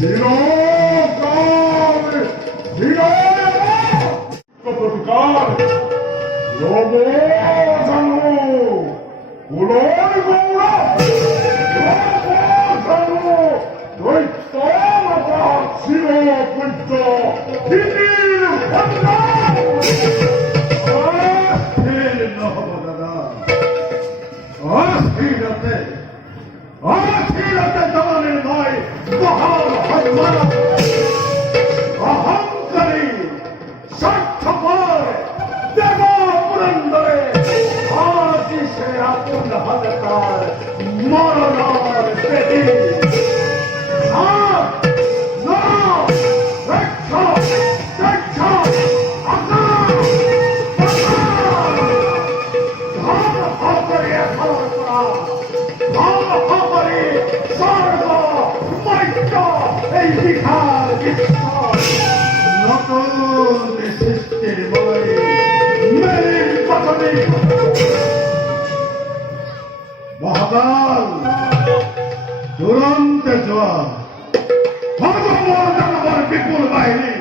চিরকাল প্রতিকার জানো কুলয় গৌরব জানো দৈত্য ছিল পূজ্য অস্থিরতে জমানের নয় মহান অহংকারী স্বার্থপর দেব পুরন্দরে আজ সে আপন হাতে তার মরণার পেটি মহাকাল দুরন্ত জোয়ার ভগবান বিপুল বাহিনী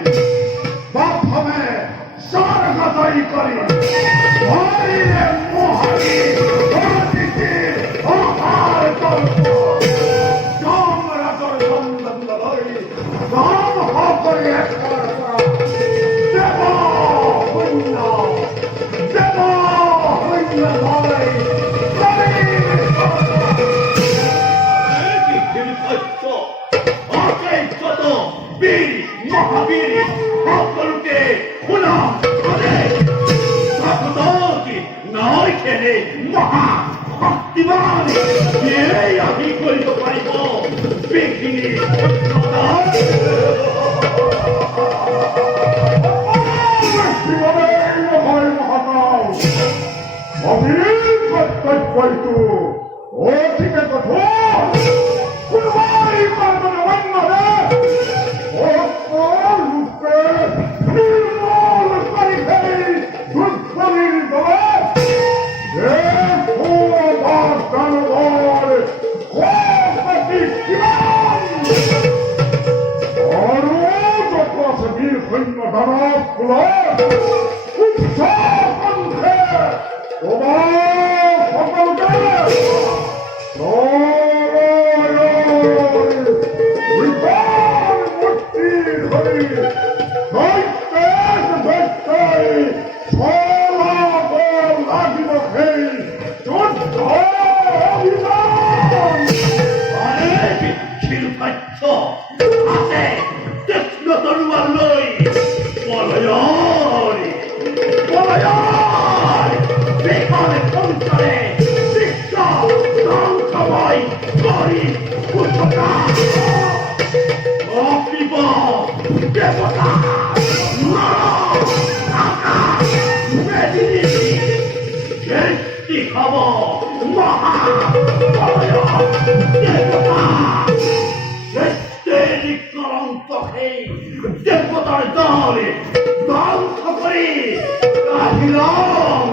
বাপভাবে স্বর্গজয়ী করে মহাবীর সকলকে নয় খেলে মহা শক্তিমান আমি করিত পারিব বিঘিনী অধিকে কঠোর দেবতার দলে ধ্বংস করে রাখিলাম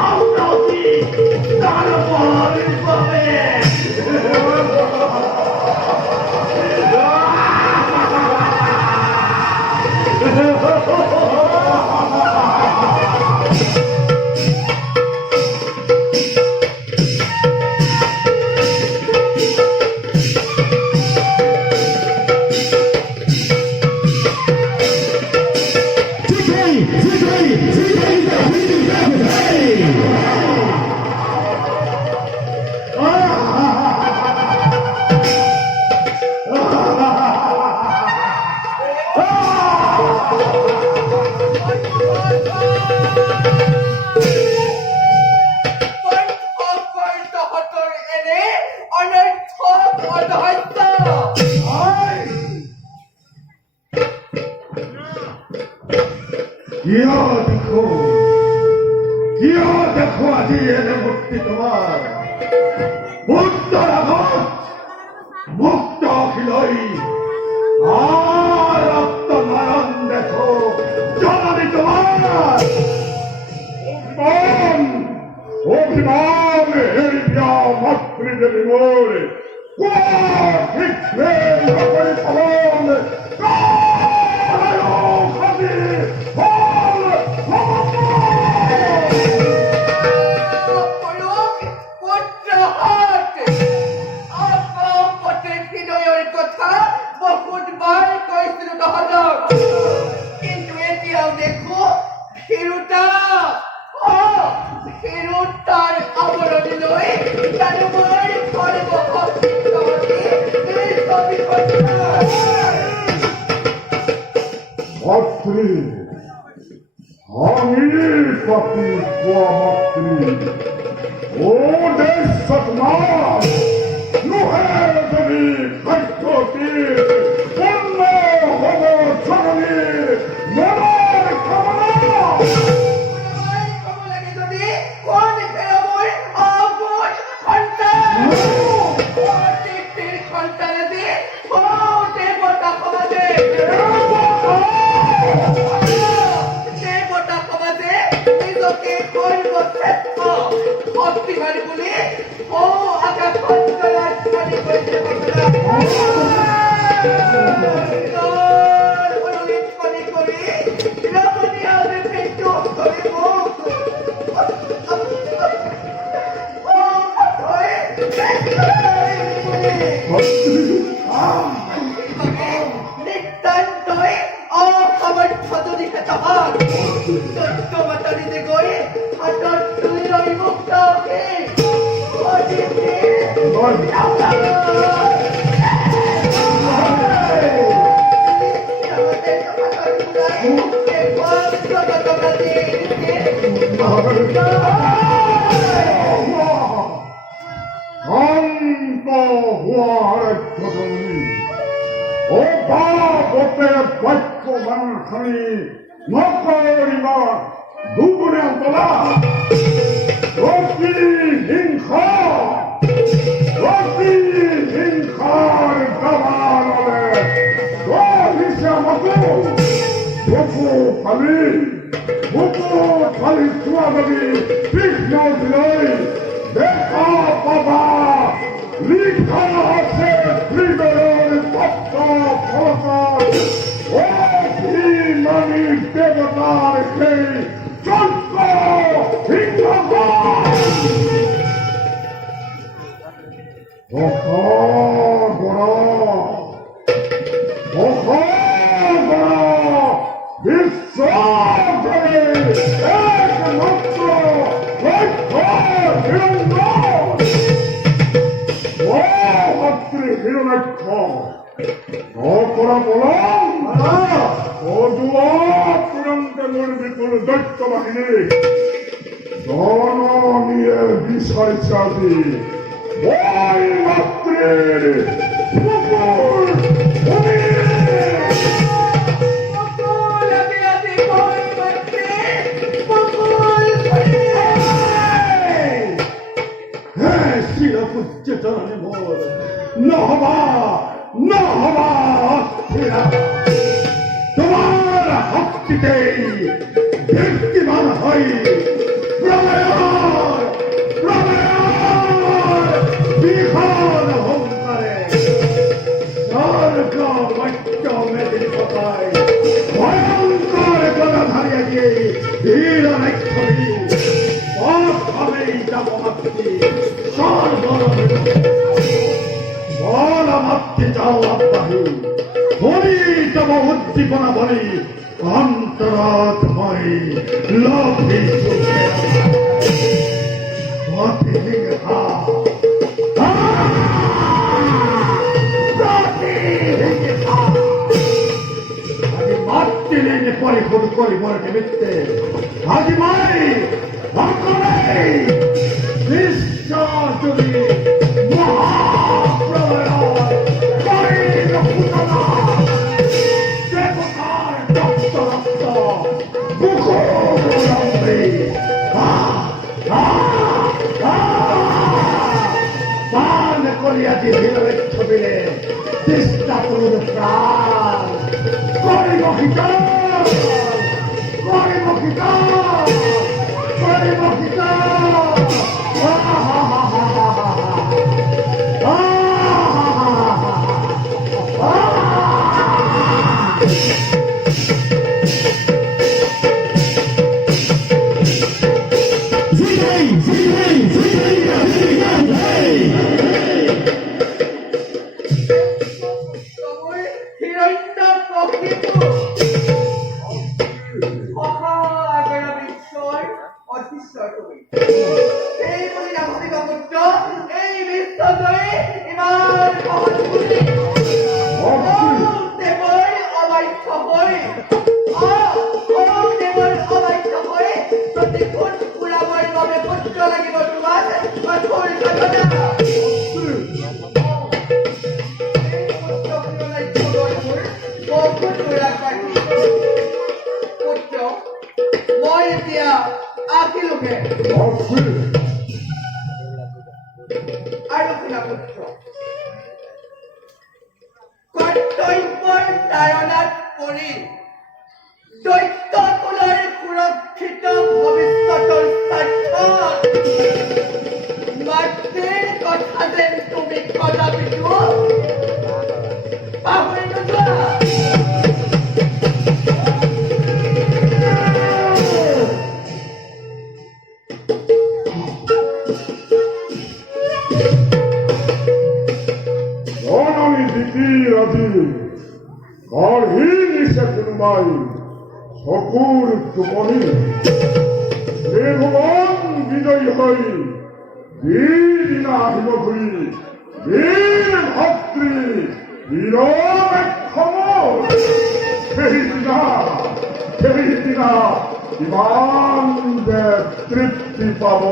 আউটাউটি তারপর পাবে দেখো আজি এনে মুক্তি তোমার মুক্তর আগত মুক্ত অখিলই আর রক্ত নয়ন দেখো জননী তোমার অভিমান হেরিয়া মাতৃদেবী মোর কিন্তু এতিয়াও দেখো হিরোটা হিরোটার আবরণ লই জানুয়ার সর্বভক্তি এই সবই কথা মাতৃ আমি পাপি মাতৃ ও দেশ সৎমার নুহে যদি খাদ্যটি পূর্ণ হব জননী মনের কামনা লাগে যদি কোন ফেরবই অবশ সন্তান সন্তানে দি ও দেবতা ক্ষমাতে দেবতা ক্ষমাতে নিজকে করব শ্রেষ্ঠ শক্তিশালী বলে ও আকাশ রাজধানী করতে নিতান্তই অসমর্থ যদি খেতে হয় দৈত্য মাতারিতে গয়ে হাতর তুলে রবি মুক্তকে শান্ত হওয়ার জননী ও বাপতে বাক্য বাণখানি নকরিবা দুগুণে অন্তলা অতি হিংসা অতি হিংসার দাবানলে হিসে আমাকে বুকু খালি চুয়াদি তীক্ষ্ণ দিলৈ দেখা পাবা লিখা আছে হৃদয়ের তত্ত্ব ফলকার ও মানি দেবতার সেই চন্দ্র দৈত্য বাহিনী জন নিয়ে বিষয় চাঁদি ওই মাত্রের পুকুর শিরপুচ্চরণে মোর নহবা তোমার শক্তিতেই দীপ্তিমান হই বিহার অহংকারে স্বর্গ মত্য মেদিনী কথায় ভয়ঙ্কর গলা ধারিয়া গিয়ে ধীর নাক্ষরী অভাবেই যাব মাতৃ বল মাতৃ যাও আব্বাহী বলি তব উদ্দীপনা বলি অন্তরাত্মায় লভি মাতৃ পরিশোধ করি মরে নিমিত্তে আজি মাই বিশ্বাস যদি করিয়া দিদির ছবিলে চেষ্টা করুন প্রাণ করিব লাগিব তোমাক কঠোৰ সাধনা মই এতিয়া আহিলোহে আৰু শুনা পুত্ৰ কৰ্তব্যৰ তাৰণাত পৰি দৈত্য কুলৰ সুৰক্ষিত ভৱিষ্যতৰ স্বাৰ্থত মাতৃৰ কথা যেন তুমি কদাপিতো পাহৰি নোযোৱা চকুৰ টোপনি ভগৱান বিজয়ী হৈ বীৰদিনা আহিব ঘূৰি বীৰ ভাতৃ সেইদিনা কিমান যে তৃপ্তি পাব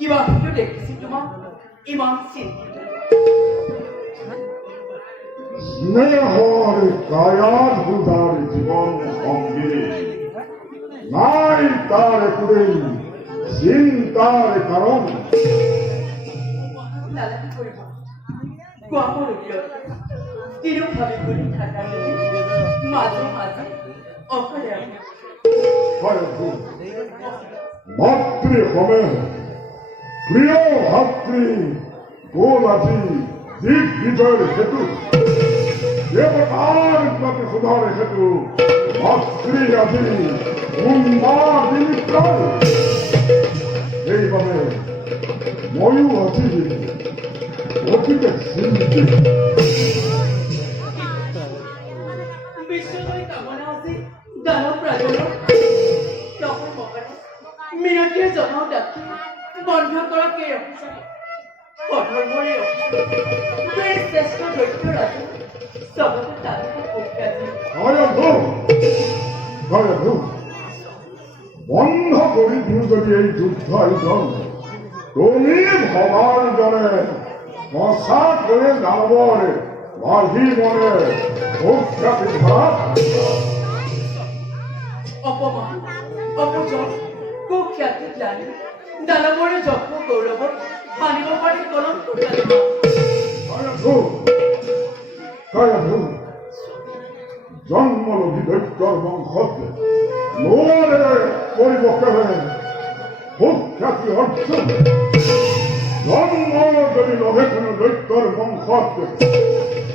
কিবা হয়তো দেখিছি তোমাক ইমান চিন্তিত স্নেহৰ কায়াত বুধাৰ জীৱন সংগী নাই তাৰ একোৱেই চিন্তাৰ কাৰণ নালাগে কৰিব কোৱামৰ উদ্যত তিনিও ভাবি কৰি থাকা মাজে মাজে অকলে মাতৃ সমেহ প্ৰিয় ভাতৃ গ'ল আজি দিগ্বিজয়ৰ সেতু দেৱতাৰ প্ৰতি সোধাৰ সেতু মাতৃ আজি উন্মাদিনিত্ৰাৰ সেইবাবে ময়ো আজি অতিকে চিন্তিত বিশ্বজয়ী কামনা আছে দানৱ ৰাজনৰ নহয় মহাৰাজ মিনতিয়ে জনাও ডাকি বন্ধ কৰা কেই অফিচাৰ অধৰ্মৰে অফিচাৰ শ্ৰেষ্ঠ দৈত্য ৰাজু চবতে তালিকা প্ৰখ্যাতি বন্ধ কৰি দিওঁ যদি এই যুদ্ধ আয়োজন তুমি ভবাৰ দৰে সঁচাকৈয়ে দানৱৰ বাঢ়ি মনে প্ৰখ্যাতি ধৰাত অপমান অপজন কুখ্যাতি গ্লানি দানৱৰে যজ্ঞ গৌৰৱত ভাঙিব পাৰি কলংক জন্মলভী দৈত্যৰ বংশত নোৱাৰে কৰিব কেনে সুখ্যাতি অৰ্জন জন্ম যদি লভে কোনো দৈত্যৰ বংশত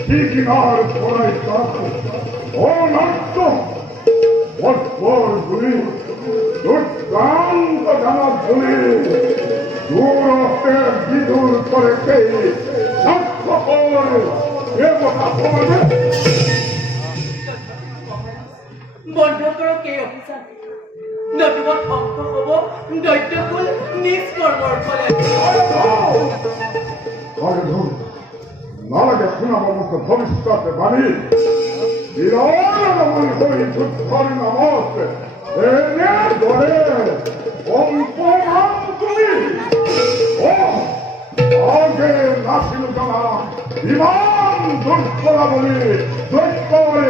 কি কিনাৰ পৰাই তাক অনাৰ্য বৰ্বৰ বুলি দুৰ্দান্ত দানৱ বুলি দূৰতে বিদুৰ কৰে সেই সাক্ষকৰ দেৱতা সমাজে বন্ধ কৰক এই অফিচাৰ নতুবা ধ্বংস হ'ব দৈত্যকুল নিজ কৰ্মৰ ফলে নালাগে শুনাব মোক ভৱিষ্যতে বাণী বিৰমণি হৈ যুদ্ধৰ নামত এনেদৰে অংশগ্ৰহণ কৰি আগে নাছিলো জনা ইমান দুৰ্বলা বুলি দৈত্যৰে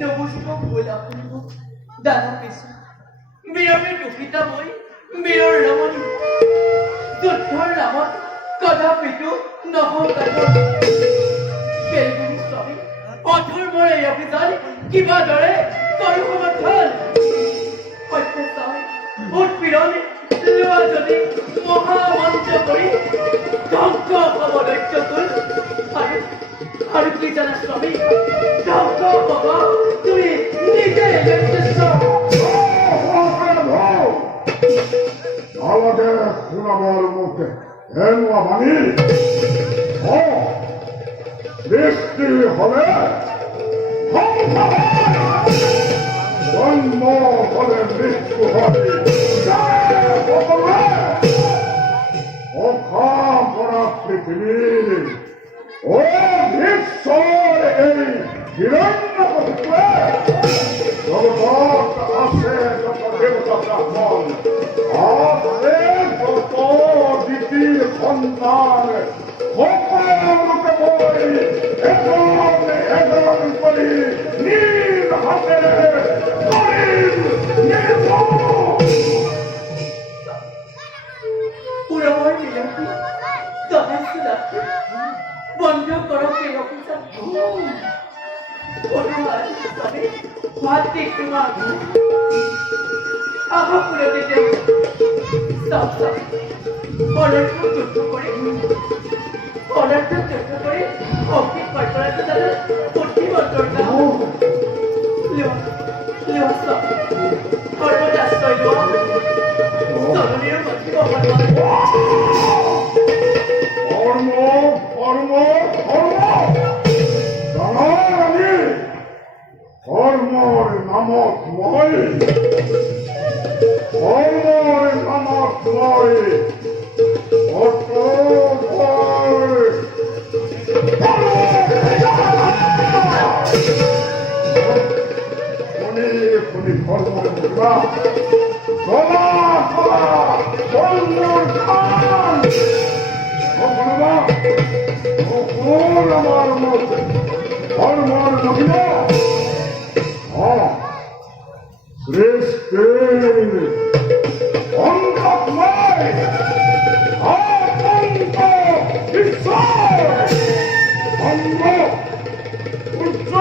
নবুজিব ভুল আপুনি মোক দানা পিছো বীৰমে দুখিতা মই বীৰৰ ৰমণী যুদ্ধৰ নামত কদাপিতো নহকাটো সেইবুলি স্বামী অধৰ্মৰ এই অভিযান কিবা দৰে কৰো সমৰ্থন অত্যাচাৰ উৎপীড়ন লোৱা যদি মহামন্ত্ৰ কৰি ধ্বংস হ'ব দৈত্যকুল আৰু কি জানা স্বামী ধ্বংস হ'ব তুমি নিজে যথেষ্ট নালাগে শুনাবৰ মোক এনেকুৱা বাণী সৃষ্টি হলে ধ্বংস হয়, জন্ম হলে মৃত্যু হয়। সকলে অখাপরা পৃথিবীর ও ঈশ্বর এই হিরণ্যকশিপুরে জগৎ আছে যত দেবতা ব্রাহ্মণ, আছে যত দিদির সন্তান, সকলকে বই এজন করি নিজ হাতে পুরোবার মিনতি সহস্র বন্ধ করো কে অফিসার ওনার তবে হাত দেখতে পাবো আহা পুরো দিতে সব সব অনর্থ যুদ্ধ করে অফিস কর্পোরেট তাদের বুদ্ধিমত্তরটা সর্বদাস্তয় সরণীয় মধ্যে কর্ম কর্ম কর্ম জানি কর্মর নামক মই, কর্মর নামক মই অত খুনি কর্ম চলা চলা কর্মর কান আমার মধ্যে কর্মর নহিল সৃষ্টির অন্তর্ময় অনন্ত ঈশ্বর অঙ্গ উচ্চ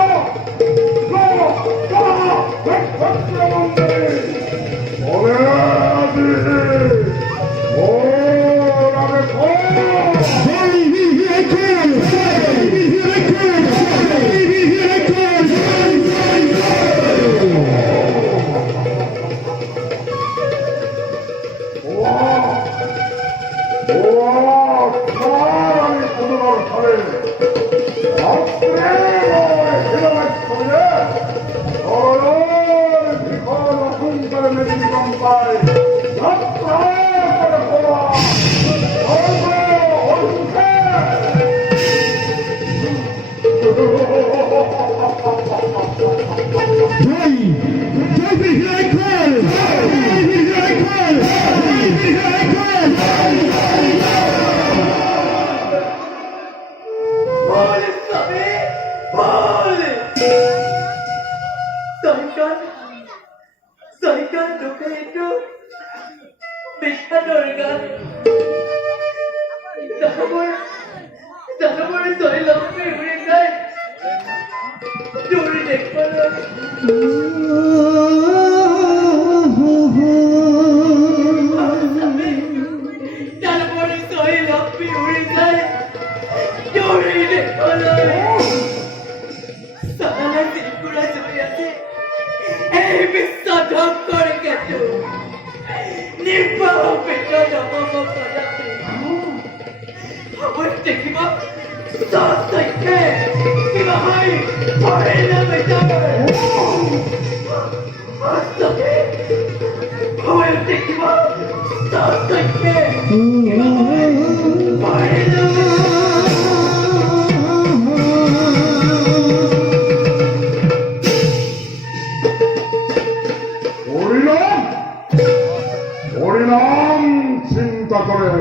হরিনাম চিন্তা করে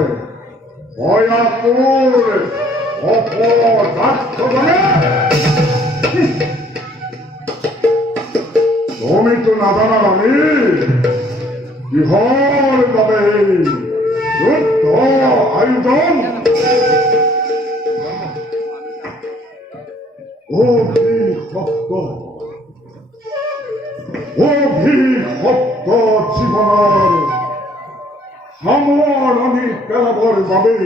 ভয়াপুর অপরাধে তুমি তো না জানা আমি বিহর ভাবে যুদ্ধ আয়োজন অভিশপ্ত জীবনের সামৰণি পেলাবৰ বাবে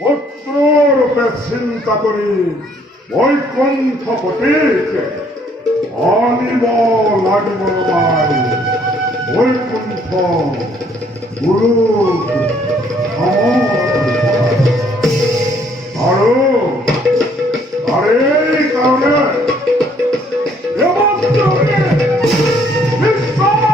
পুত্ৰৰূপে চিন্তা কৰি বৈকুণ্ঠপতিক আনিব লাগিব ৰবাই 옳군통 무릎 바로 나를 가오는 여법들의 밀사들의 바로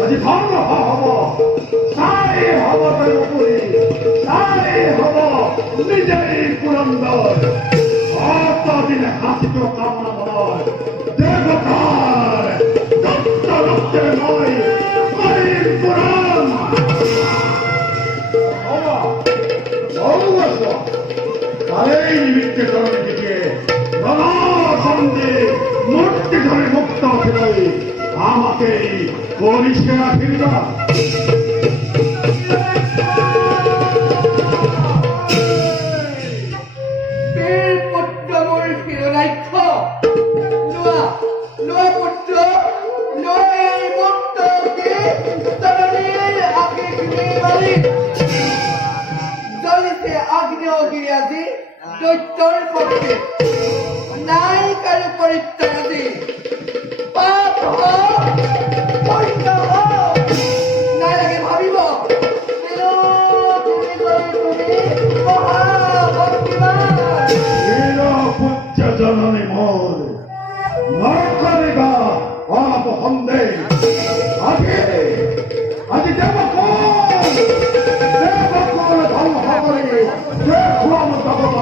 아직 바로 하고 사이 하고 대부분이 사이 하고 니들이 꾸런다 아따지네 가시죠 까마나보다 대박할 깜짝없게 너희 거린 꾸런 어머 왔어 나의 밑에 저런 기기에 나나 선지 멀게 전에 먹다 세상이 아마게이 거리시게나 된다 বেলপত্রমূল শিরোনাক্ষ লোয়া পুত্র এই মন্ত্রকে তরণীর আগে ঘিরে মারি জলিতে আগ্নেয়গিরি আজি দৈত্যর পক্ষে নাই কারো পরিত্রাণাদি পাপ পণ্য নাই লাগে ভাবিব তুমি মহাভক্তিমান জননী মোর নরকারিকা অপ হন্দে আজি দেবকোল ধর্ম হবরে যে খুয়াম জগত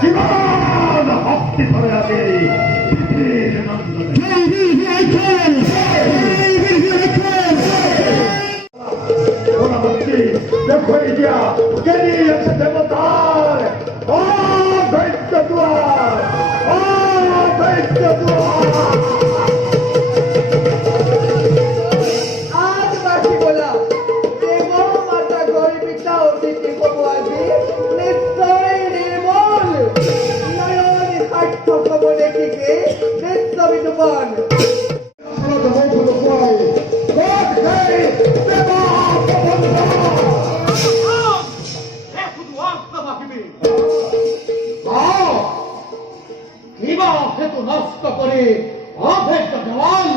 জীবন ভক্তি ধরে আছে ওরা ভক্তি দেখো দিয়া কেনি আছে দেবতার ও দৈত্য দুয়ার আজ বাসি বলা দেব মাতা গরিবিতা অতিথি কবুয়াজি নিশ্চয় নির্মল নয়ন সার্থক দেখিকে নিত্য বিদ্যমান হেতু নষ্ট করে অভেদ্য দেওয়াল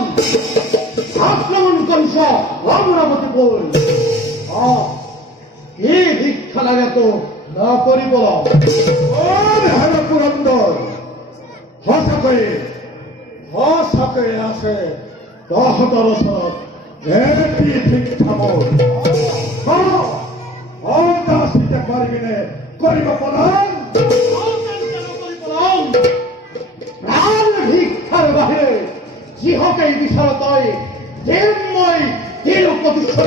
আক্রমণ করিস অমরাবতী বল কি ভিক্ষা লাগে তো না করিব পুরন্দর হসাকে আছে 10 বছর এটি ভিক্ষা মোর অদাসিতে পারবি নে করিব পলান ভিক্ষার বাহিরে জিহকে বিশালতায় দেবময় তিল প্রতিষ্ঠা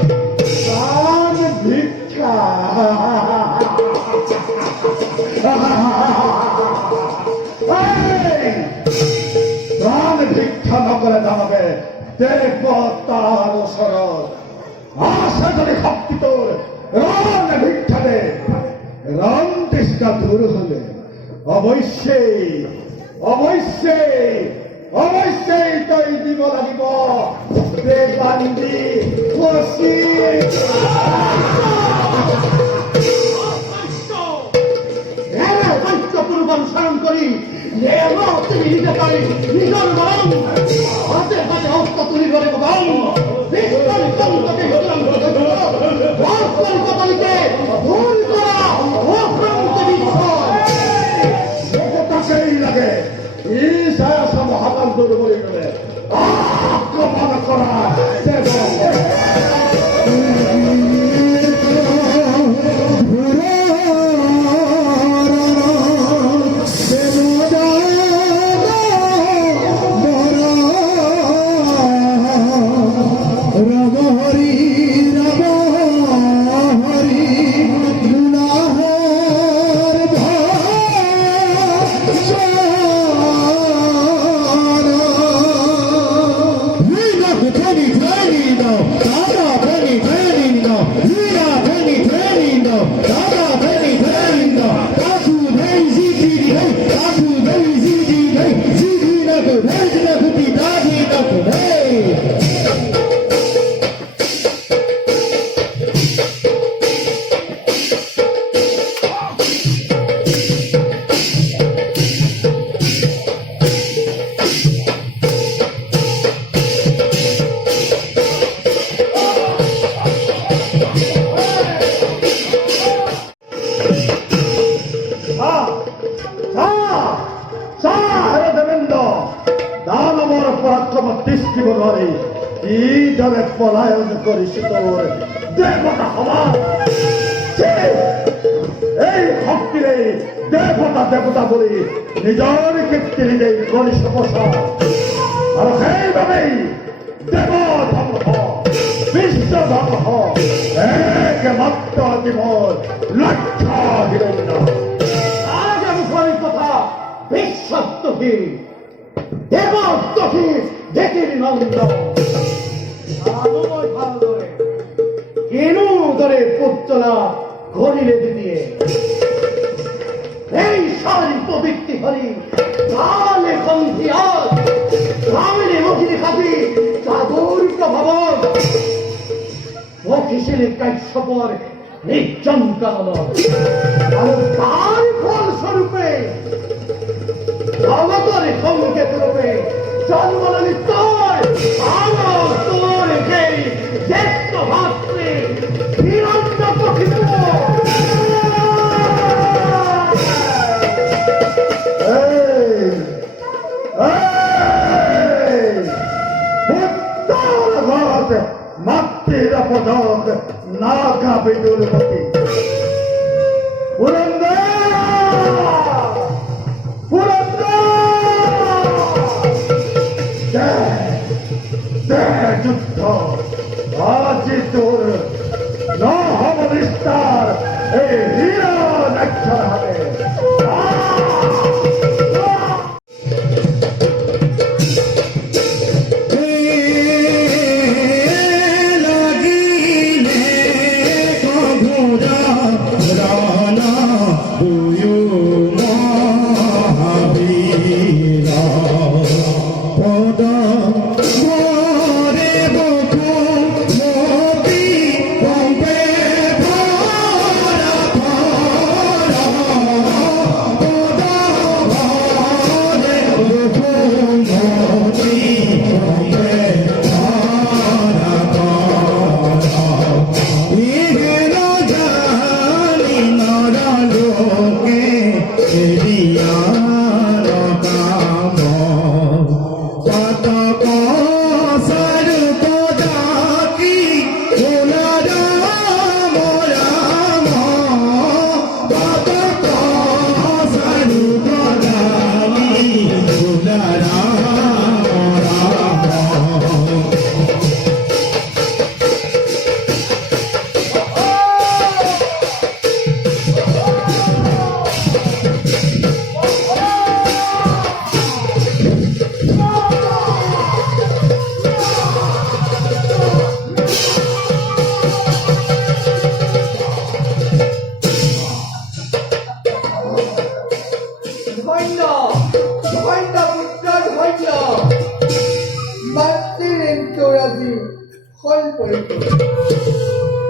ভিক্ষা প্রাণ ভিক্ষা নগরে দানবে দেবতার শরৎ আশা করে শক্তি তোর রণ ভিক্ষা দে রণ তেষ্টা দূর হলে অবশ্যই তই দিব লাগিব বেবান্দি খসি পূর্বানুসরণ করি নিতে পারি নিজের গরম হাতে হাতে হস্ত তুলি করে গরম ভুল করা লাগে ঈশায় মহাকাল দূর বলে গেলে আক্রমণ করা করে পলায়ন করিস তোর দেবতা হওয়া এই ভক্তিরে দেবতা দেবতা বলে নিজের ক্ষেত্রে নিজেই করিস প্রসাদ আর সেইভাবেই দেব ধর্ম বিশ্ব ধর্ম একমাত্র জীবন লক্ষ্য হিরণ্য আগে মুখের কথা বিশ্বাস্তহী দেবস্তহী দেখের নন্দ আলোয় ভালোয় কেনু ধরে পুত্তলা ঘড়িলে দিয়ে এই সারি প্রবৃত্তি হরি কালে খন্ধিয়াল কামলে মহিলে খাবি সাগর প্রভাবন মহিষের কাশ্যপর নির্জন কারণ আর তার ফল স্বরূপে জগতের সংকেত রূপে জন্মলানি তোর আমার তোর সেই জ্যেষ্ঠ ভাত্রে হিরণ্য পঠিত মাতৃরা পদক নাগা বিদুরপতি যুদ্ধ আজ তোর নহব বিস্তার এই হীরা নক্ষর হবে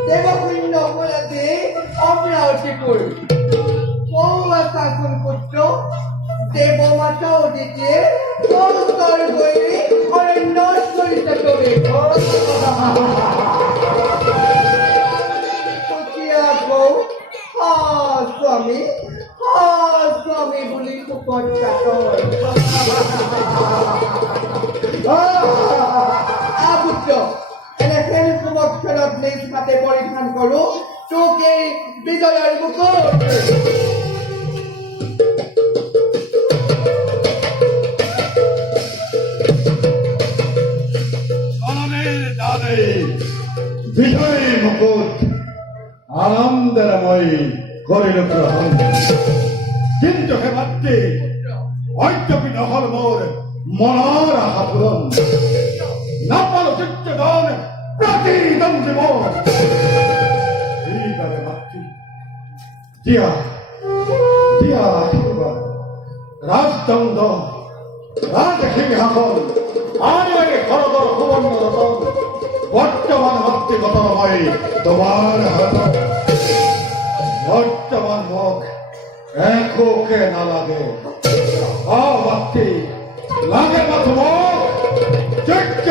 দেবশূন্য অপরাধে অমরাবতীপুর পৌরা শাসন পুত্র দেবমাতা অদিতে পৌস্তর হয়ে অরণ্য সরিত করে স্বামী স্বামী বলি ফুকট পুত্র এনেকেন সুবক্ষৰত নিজ হাতে পৰিধান কৰো তোকে বিজয়ৰ মুকুট বিজয় মুকুট আনন্দেরময় করিল গ্রহণ কিন্তু হে মাতৃ অদ্যপি নহল মোর মনৰ আশা পূৰণ নাপালো চিত্তদান প্রতিদম জীবন এইবারে মাতৃ দিয়া দিয়া আশীর্বাদ রাজদণ্ড রাজসিংহাসন আনিয়াকে খরদর সুবর্ণ রতন বর্তমান মাতৃগতর হয় তোমার হাত বর্তমান মুখ একে না লাগে মাতৃ লাগে মাথ মুখ যজ্ঞ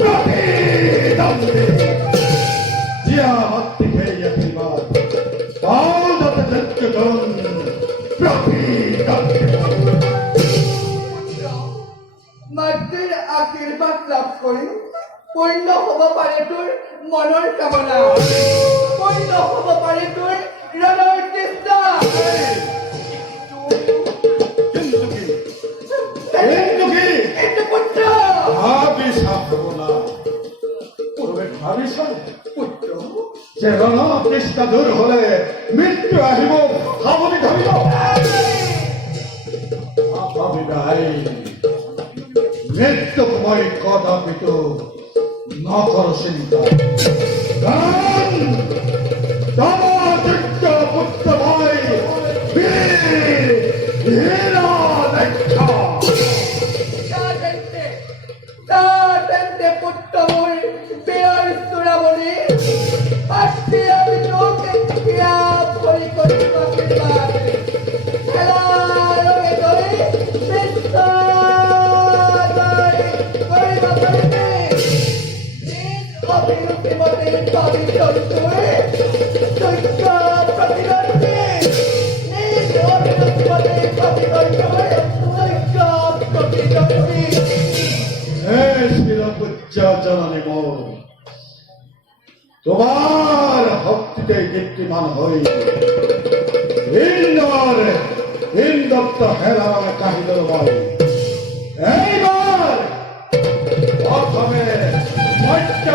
প্রতিদ্বন্দ্বী জিয়া মাতৃ খেয়ে আশীর্বাদ পাও যাতে যজ্ঞজন প্রতিদ্বন্দ্বী মাতৃৰ আশীৰ্বাদ লাভ কৰি পুণ্য নহ'ব পাৰে তোৰ মনৰ কামনা মই নহ'ব পাৰে তোৰ ৰণৰ চেষ্টা কিন্তু কি এইটো পুত্ৰ ভাবিছা ভগনা পূৰ্বে ভাবিছা পুত্ৰ যে ৰণৰ তৃষ্ণা দূৰ হলে মৃত্যু আহিব খাবলৈ ধৰিব ভাবিবাই মৃত্যুক মই কদাপিতো নকৰ চিন্তা কাৰণ তোমাৰ যোগ্য পুত্ৰ মই বীৰ হীৰদক্ষ তেন্তে পুত্ৰ মোৰ প্ৰিয়ৰ চূড়ামণি শাস্তি আমি তোকে ক্ৰিয়া কৰি কৰিব জননী মোর তোমার ভক্তিতে দীপ্তিমান হই ইন্দত্ত হেরার কাহিদর বয় এইবার প্রথমে মৈত্য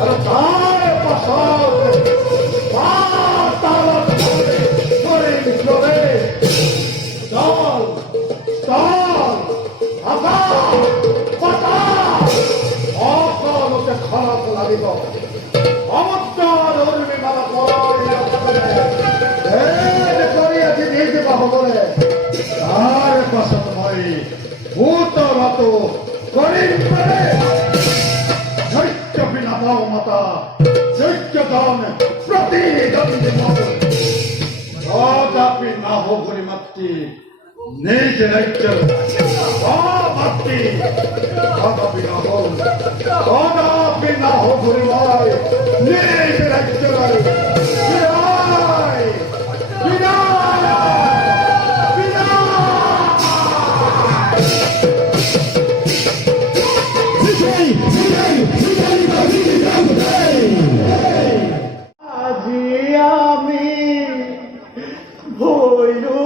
আর তার পাশাল দল দল আকাশ পাতাল অকলতে খরচ লাগিব অমত্তৰ উৰ্মি মালা কৰি আজি নিজ বাহবলে তাৰ পাছত মই ভূতৰতো কৰিম পাৰে যজ্ঞ বিনা পাও মাতা যজ্ঞ দান প্ৰতিদ্বন্দ্বী কদাপি নাহৰি মাতৃ নিজ ৰাজ্যৰ মাতৃ কদাপি নাহৰি মই নিজ ৰাজ্যৰ বিদায় বিদায় আজি আমি ভৈরু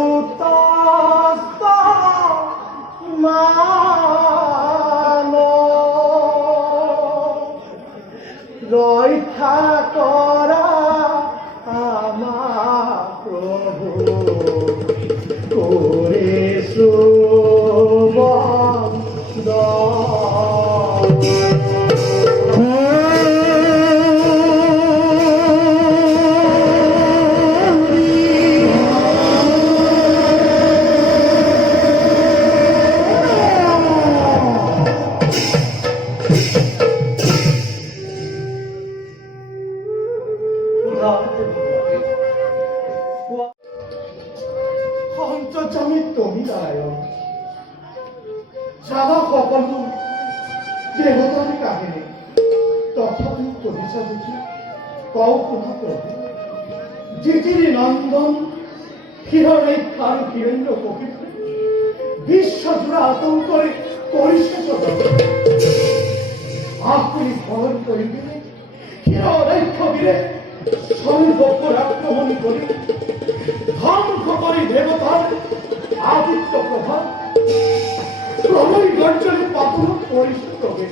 রক্ষা করা আমার প্রভু করেছো অন্তর্জামী তুমি নারায়ণ সারা সকলো দেবতার কাহিনী তথাপি কবিতা দেখি কও শুনা প্রভু জিতিরি নন্দন হিরণেক্ষার বীরেন্দ্র কবি বিশ্বজোড়া আতঙ্করে করিছে আপনি ভ্রমণ করিবে হিরণেক্ষ বীরে সর্বপর আক্রমণ করি ধ্বংস করি দেবতার আদিত্য প্রভাব প্রভুই গর্জনে পাতন করিস তবে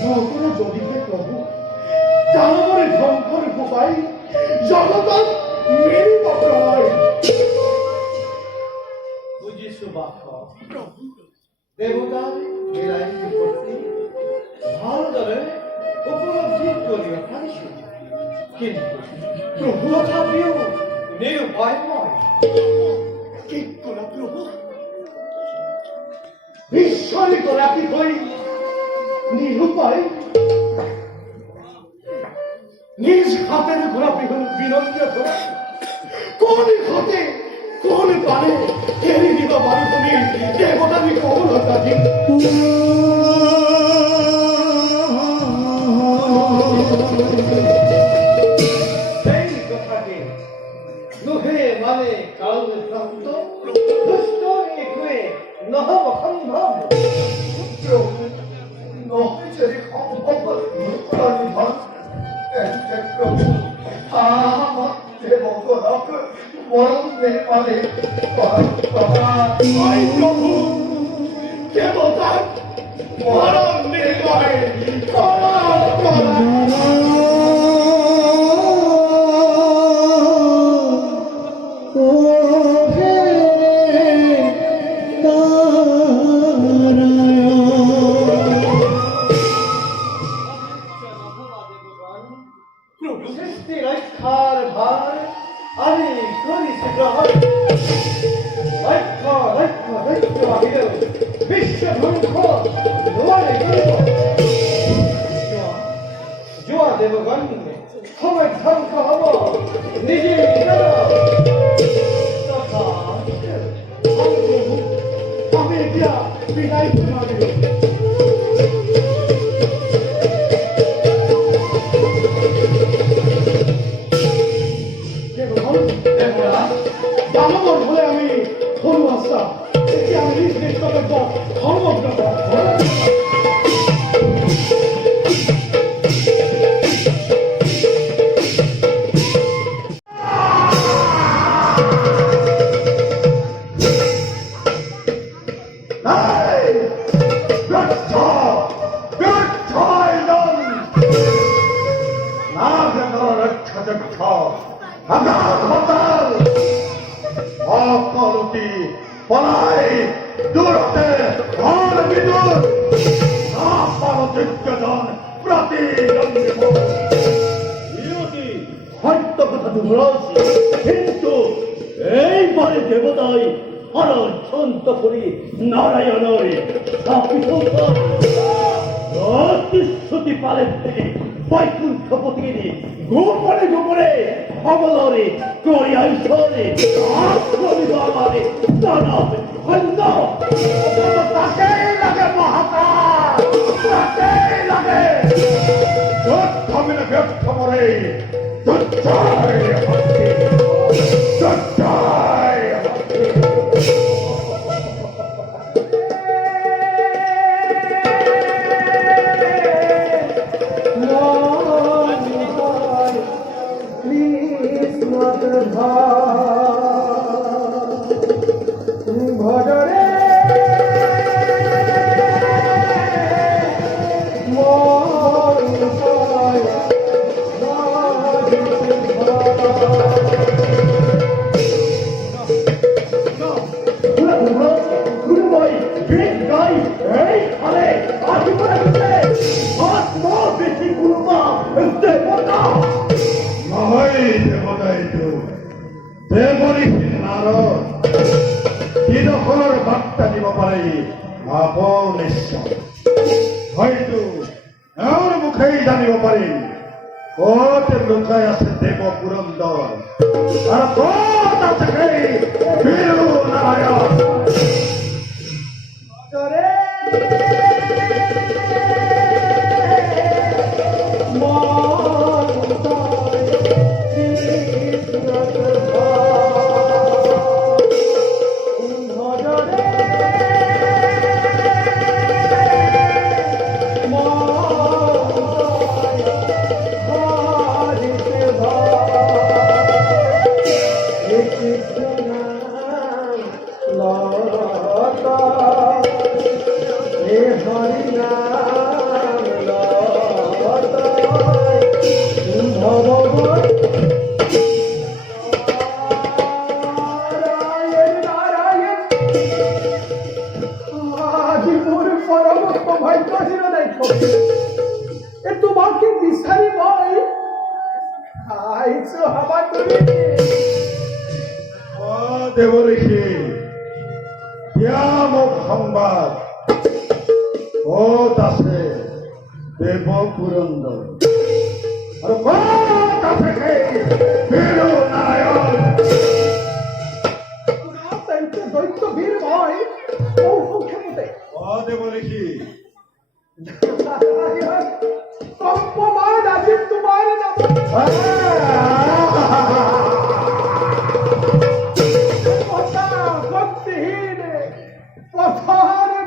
নতুন যদিতে প্রভু জানবরে ধ্বংসর উপায় জগতন মেরিব প্রলয় বুঝিছো বাক্য দেবতার এরাই বিপত্তি ভালদরে উপলব্ধি করিয়া পারিছো কিন্তু প্রভু তথাপিও নিরুপায়ময় কি করা প্রভু ঈশ্বরী গোলাপি হই নিরুপায় নিজ হাতের গোলাপি হল বিনন্দ ধরা কোন ঘটে কোন পারে কেড়ে দিবা পারি তুমি দেবতারি কমলতা দিন সেই কথাটি নুহে মানে কালবে প্রাপ্ত দুষ্ট একুয়ে নহব সম্ভব প্রভু 너희 저리 거부하는 건 대प्रಭु 아마 대목보다 그 원한 내 말에 아이 प्रभु 대목보다 원한 내 말에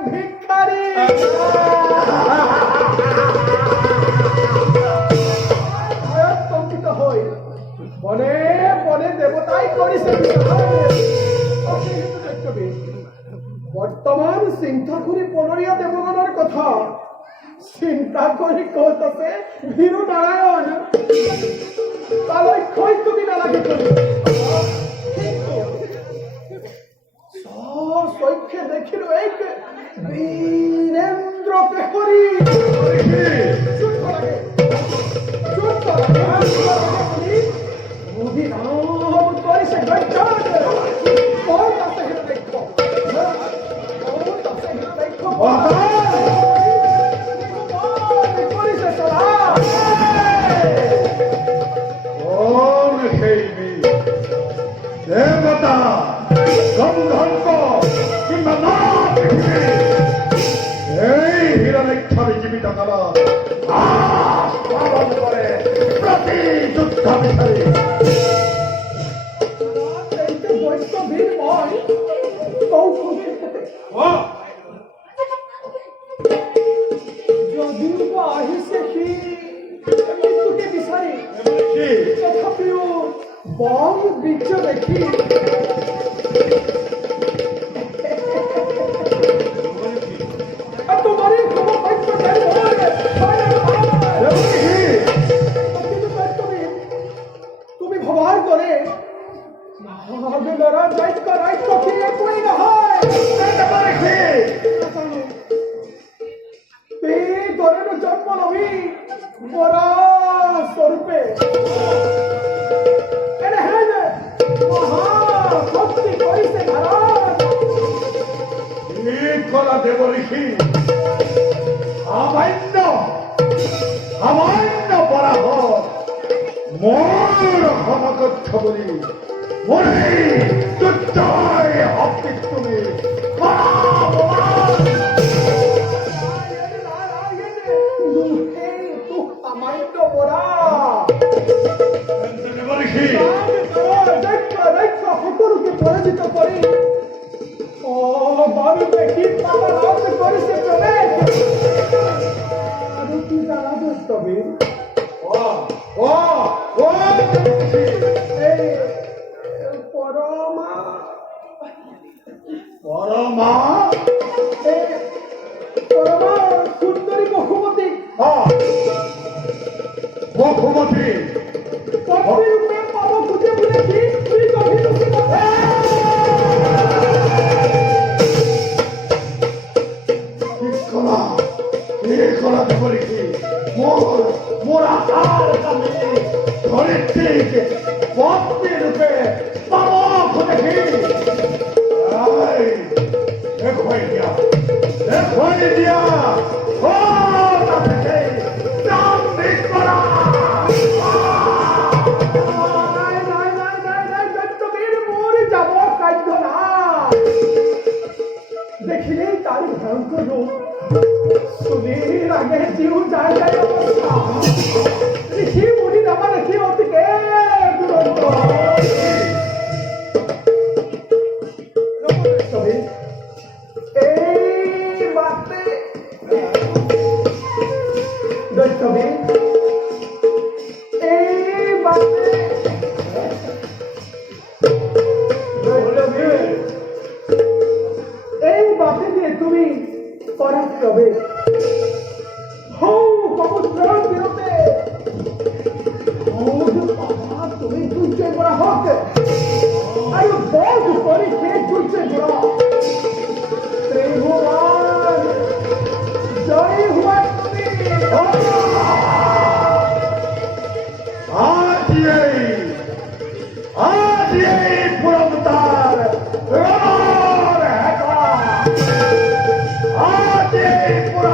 ভিক্ষারী কৰিছে বৰ্তমান চিন্তা কৰি পনৰীয়া দেৱগণৰ কথা চিন্তা কৰি ক'ত আছে ভীৰু নাৰায়ণ তালৈ কৈ তুমি নালাগে চৈক্ষে দেখিলো এক বীৰেন্দ্ৰ পেহৰী অভিনৱ কৰিছে দেৱতা গন্ধৰ্ব কিম্বা নাথ এই হিৰণ্যক্ষৰ জীৱিত কালত পালন কৰে প্ৰতি যুদ্ধ বিচাৰি যদিও আহিছে সি মৃত্যুকে বিচাৰি তথাপিও বং বীৰ্য দেখি তোমাৰে খবৰ তুমি ভবাৰ কৰে ল'ৰা দায়িত্ব দায়িত্ব কি একোৱেই নহয় এই দৰেনো জন্ম লবি বৰা স্বৰূপে মহাভক্তি কৰিছে ভাৰত কলা দেৱ ঋষি সামান্য পৰাহ মোৰ সমকক্ষ বুলি মোৰ দুৰ্জয় শক্তিক তুমি সামান্য বৰা দেৱ ঋষি সকলোকে পৰাজিত কৰি বাৰু দেখি পালাত কৰিছে প্ৰৱেশ আৰু কি জানা দুষ্টবীৰ পৰমা সুন্দৰী বসুমতী বসুমতী পত্নী ৰূপে পাব খোজে বোলে কি তুমি অভিৰুচি কলা দেৱ ঋষি মোৰ আশাৰ কামি ধৰিত্ৰীক পত্নী ৰূপে পাব খোজে দেখুৱাই দিয়া দেখিলেই তার ভয়ঙ্কর রূপ সুধীর আগে জিউ যায় যায় অবস্থা ঋষি মুনি নামা রেখে অতিকে দুরন্ত এই বাতে দৈত্যবী এই বাতে এই বাতে দিয়ে তুমি পরাক্রমে হৌ সমুদ্রের বিরুদ্ধে তুমি দুর্জয় করা হোক আর বধ করে সে দুর্জয় করা ত্রিভুবন জয় হুয়া তুমি আজ এই পুরমতার আজ এই পুর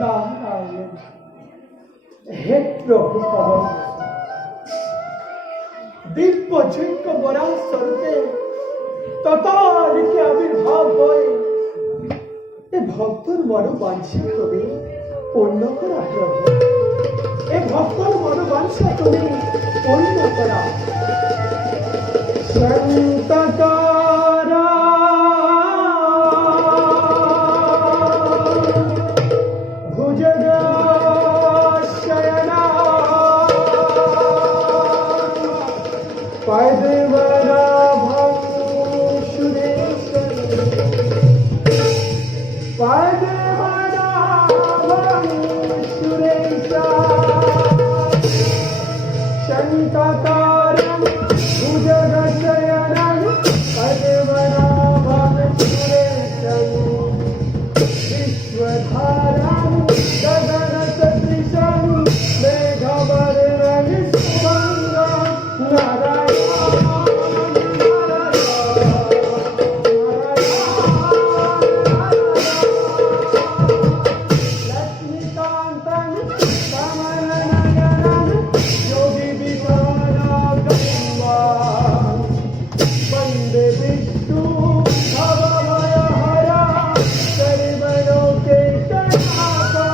নারায়ণ হে প্রভু পবন দিব্য যজ্ঞ বরা স্বরূপে ততালিকে আবির্ভাব হয় এ ভক্তর মনোবাঞ্ছা তুমি পূর্ণ করা প্রভু এ ভক্তর মনোবাঞ্ছা তুমি পূর্ণ করা সন্ততারা ভুজগশয়না পদ্মনাভং সুরেশম পদ্মনাভং সুরেশম শঙ্কতারং ভুজগশয়নং পদ্মনাভং সুরেশম विश्वधारं गगनसदृशं मेघवर्णं शुभङ्गं लक्ष्मीकान्तं कमलनयनं योगिविधानागं वन्दे Vishnu भवभयहरा सर्वलोके तनाथा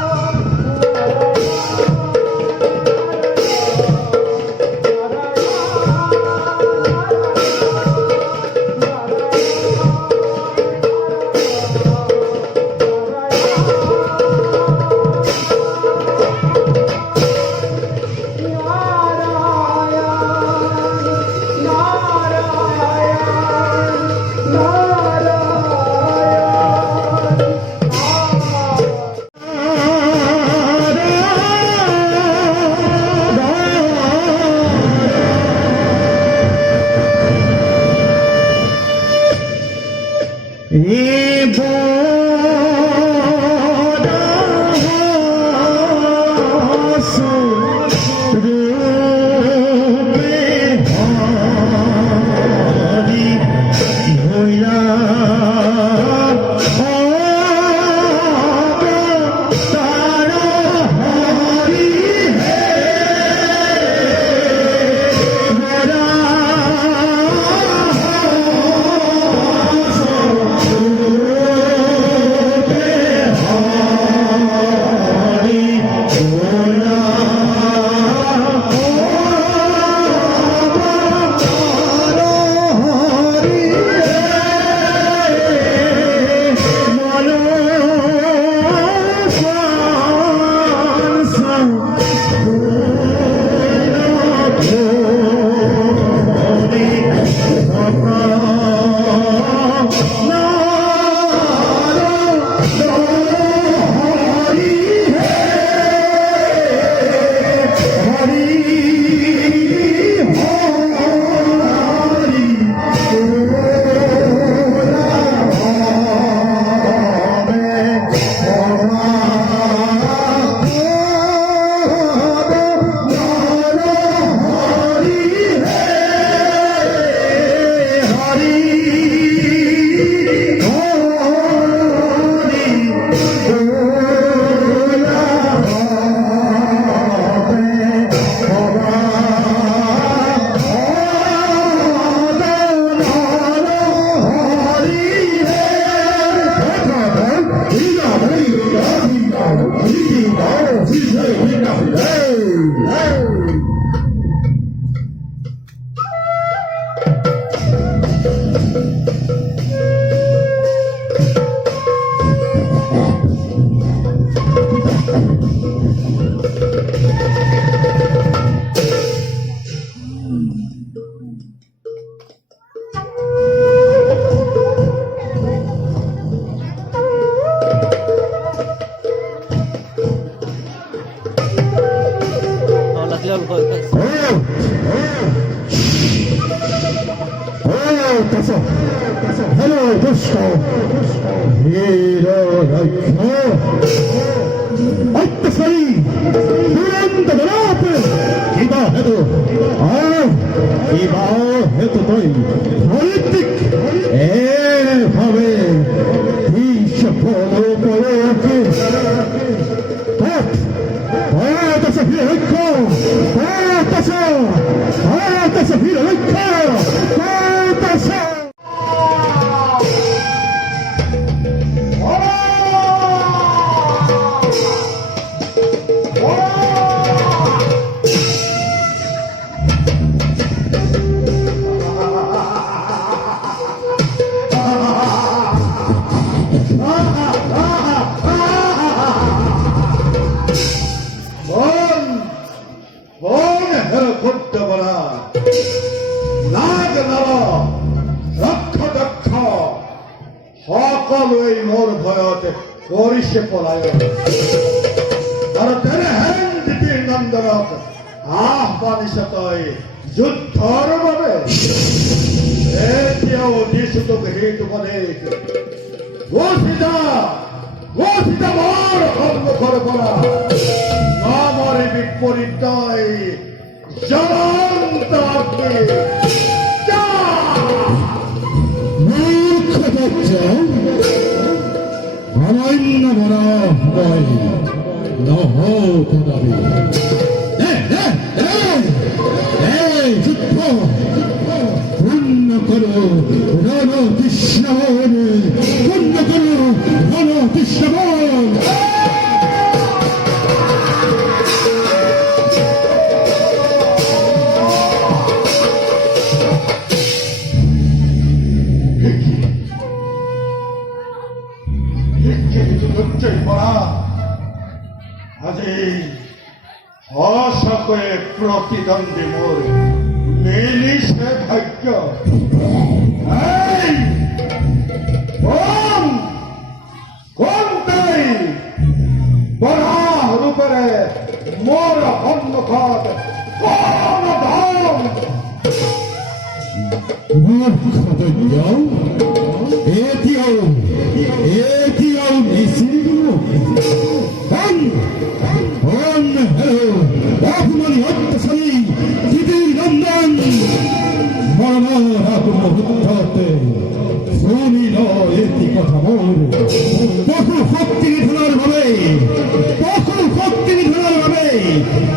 Hello, Dusko. Hero, Attasari, Durante the Rapid, Iba Hedo, Iba Hedo Toy, Politic, Have, Isha Polo, কৰিছে পলায়ন আৰু তেনেহেন নন্দনক আহ্বানিছ তই যুদ্ধৰ বাবে এতিয়াও দিছো তোক সেইটো উপদেশ ঘোষিতা মোৰ সন্মুখৰ পৰা নমৰে বিপৰীত তই জ্বলন্ত অগ্নি যা। অনন্য বৰা মই নহত দাবী যুদ্ধ পূর্ণ করো রণ কৃষ্ণবন পূর্ণ করো রণ কৃষ্ণবন আজি সঁচাকৈয়ে প্ৰতিদ্বন্দ্বী মোৰ মিলিছে ভাগ্য। এই, কোন তই বৰা ৰূপেৰে মোৰ সন্মুখত কোন ধন এতিয়াও নিচিনো অপমানি অত্যাচারী পৃথিবীর নন্দন মরণার মুহূর্তে শুনিল এটি কথা মোর বহু শক্তি নিধনের ভাবে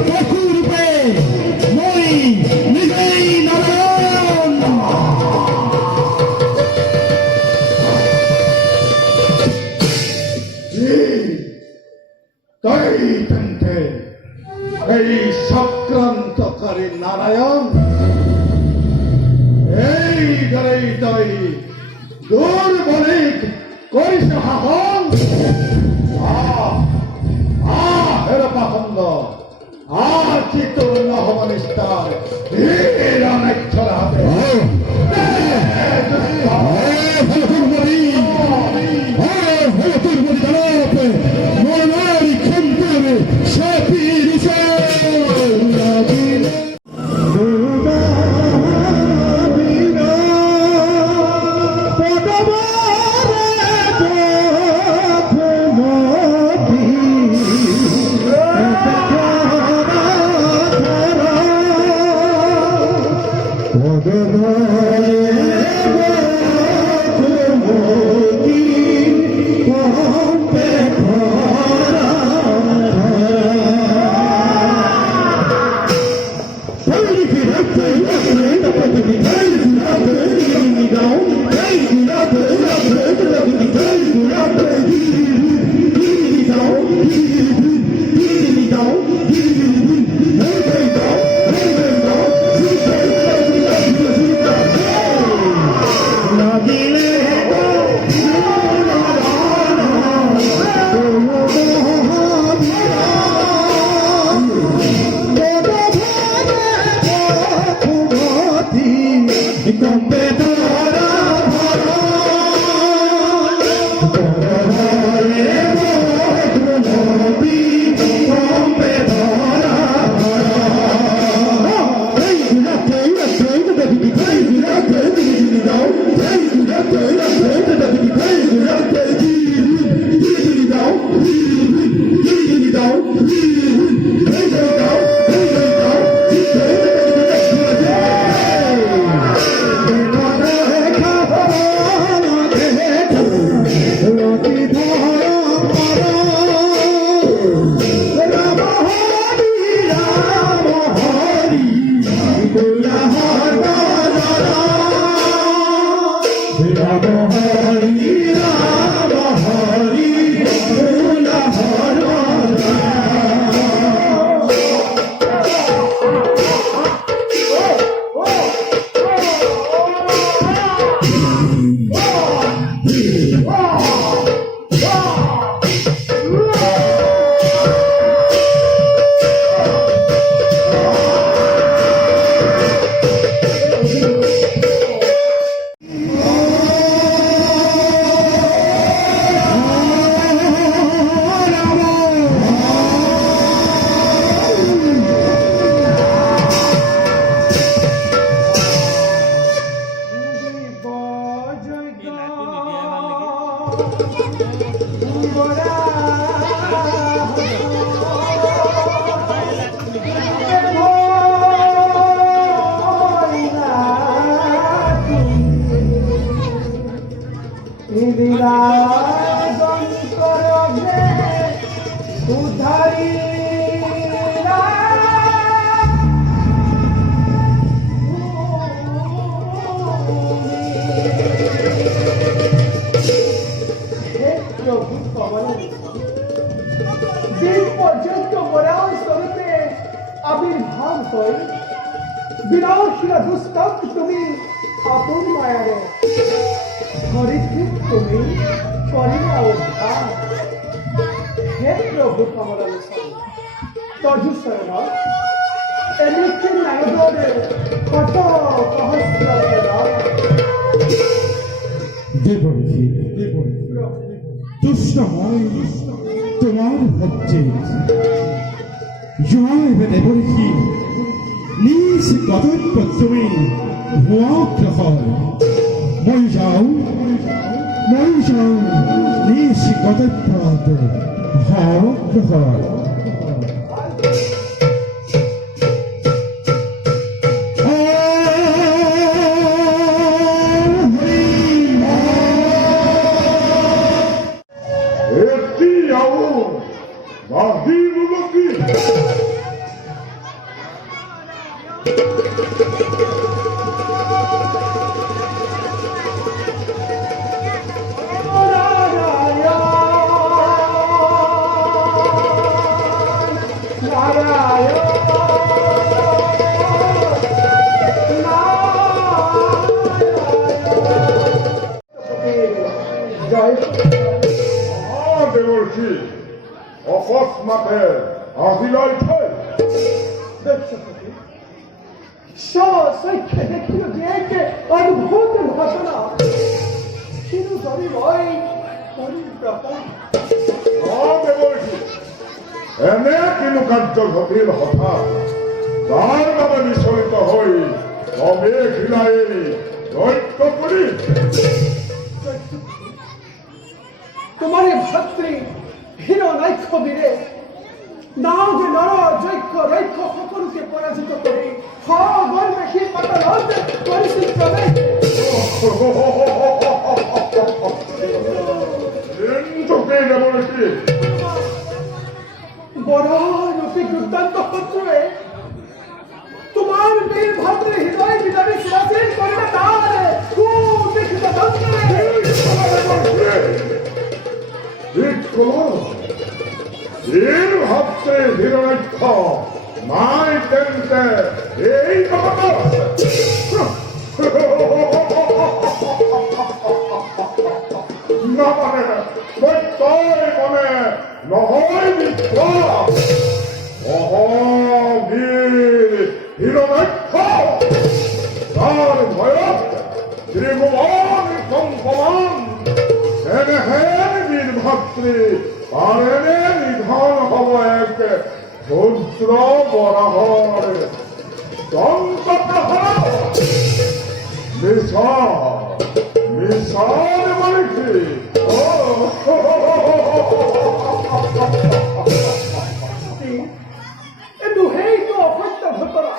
বহু রূপে মই নিজেই নারায়ণ। তই তেন্তে এই চক্রান্তকারী নারায়ণ এইদৰেই তই দুৰ্বলীক কৰিছ শাসন। হেৰপাখণ্ড আজি তোৰ নহব নিষ্ঠাৰ হিৰণাক্ষৰ হাতে দিন পর্যন্ত মোরাও স্বরূপে আবির্ভাব হয় বিনাশীলা দুস্তক তুমি আপন মায়ারে ধরিত্রী তুমি করিলা উদ্ধার হে প্রভু কমলালোচন তজু শরণ এমনিতে নারদরে কত সহস্র প্রদান দেবর্ষী তুষ্ণময় তোমার হচ্ছে জয় দেবর্ষী নিজ কদর্প তুমি ভুয়া প্রহর মই যাও নিজ কদর্প হর প্রহর একটি আগুন বাহির লোকি দেবর্ষী অকস্মাতে আহিলাই ঠাই সৈক্য দেখিল যে অদ্ভুত ঘটনা শিরু ধরি রয় পরিব্রতা দেবর্ষী এনে কিনো কার্য ঘটিল হঠাৎ যার বাবে বিচলিত হই তবে খিলাই দৈত্য করি তোমার ভাতৃ হিরণাক্ষ বীরে নাও যে নর যৈক্য রৈক্য সকলকে পরাজিত করে গর্বে সে পাতাল করেছিল ক্রমে কিন্তু কে দেবর্ষী বড় রূপে দুর্দান্ত শত্রুয়ে তোমার বীর ভাতৃ হৃদয় বিদারী শিরাশীল করিবে তার কুবিক্ষিত দন্তরে বীর ভাবতে হিরণাক্ষ নাই তেনতে এই কথা না মানে সত্যই মনে নহয় মিথ্য বীর হিরণাক্ষ তার ভয়ত ত্রিভুবন সংসমান এনেহে বীর ভাতৃ পারেনে নিধন হব এক ক্ষুদ্র বরাহর দন্তপ্রহর মিশন বলেছি দুহেই তো অসত্য ঘটনা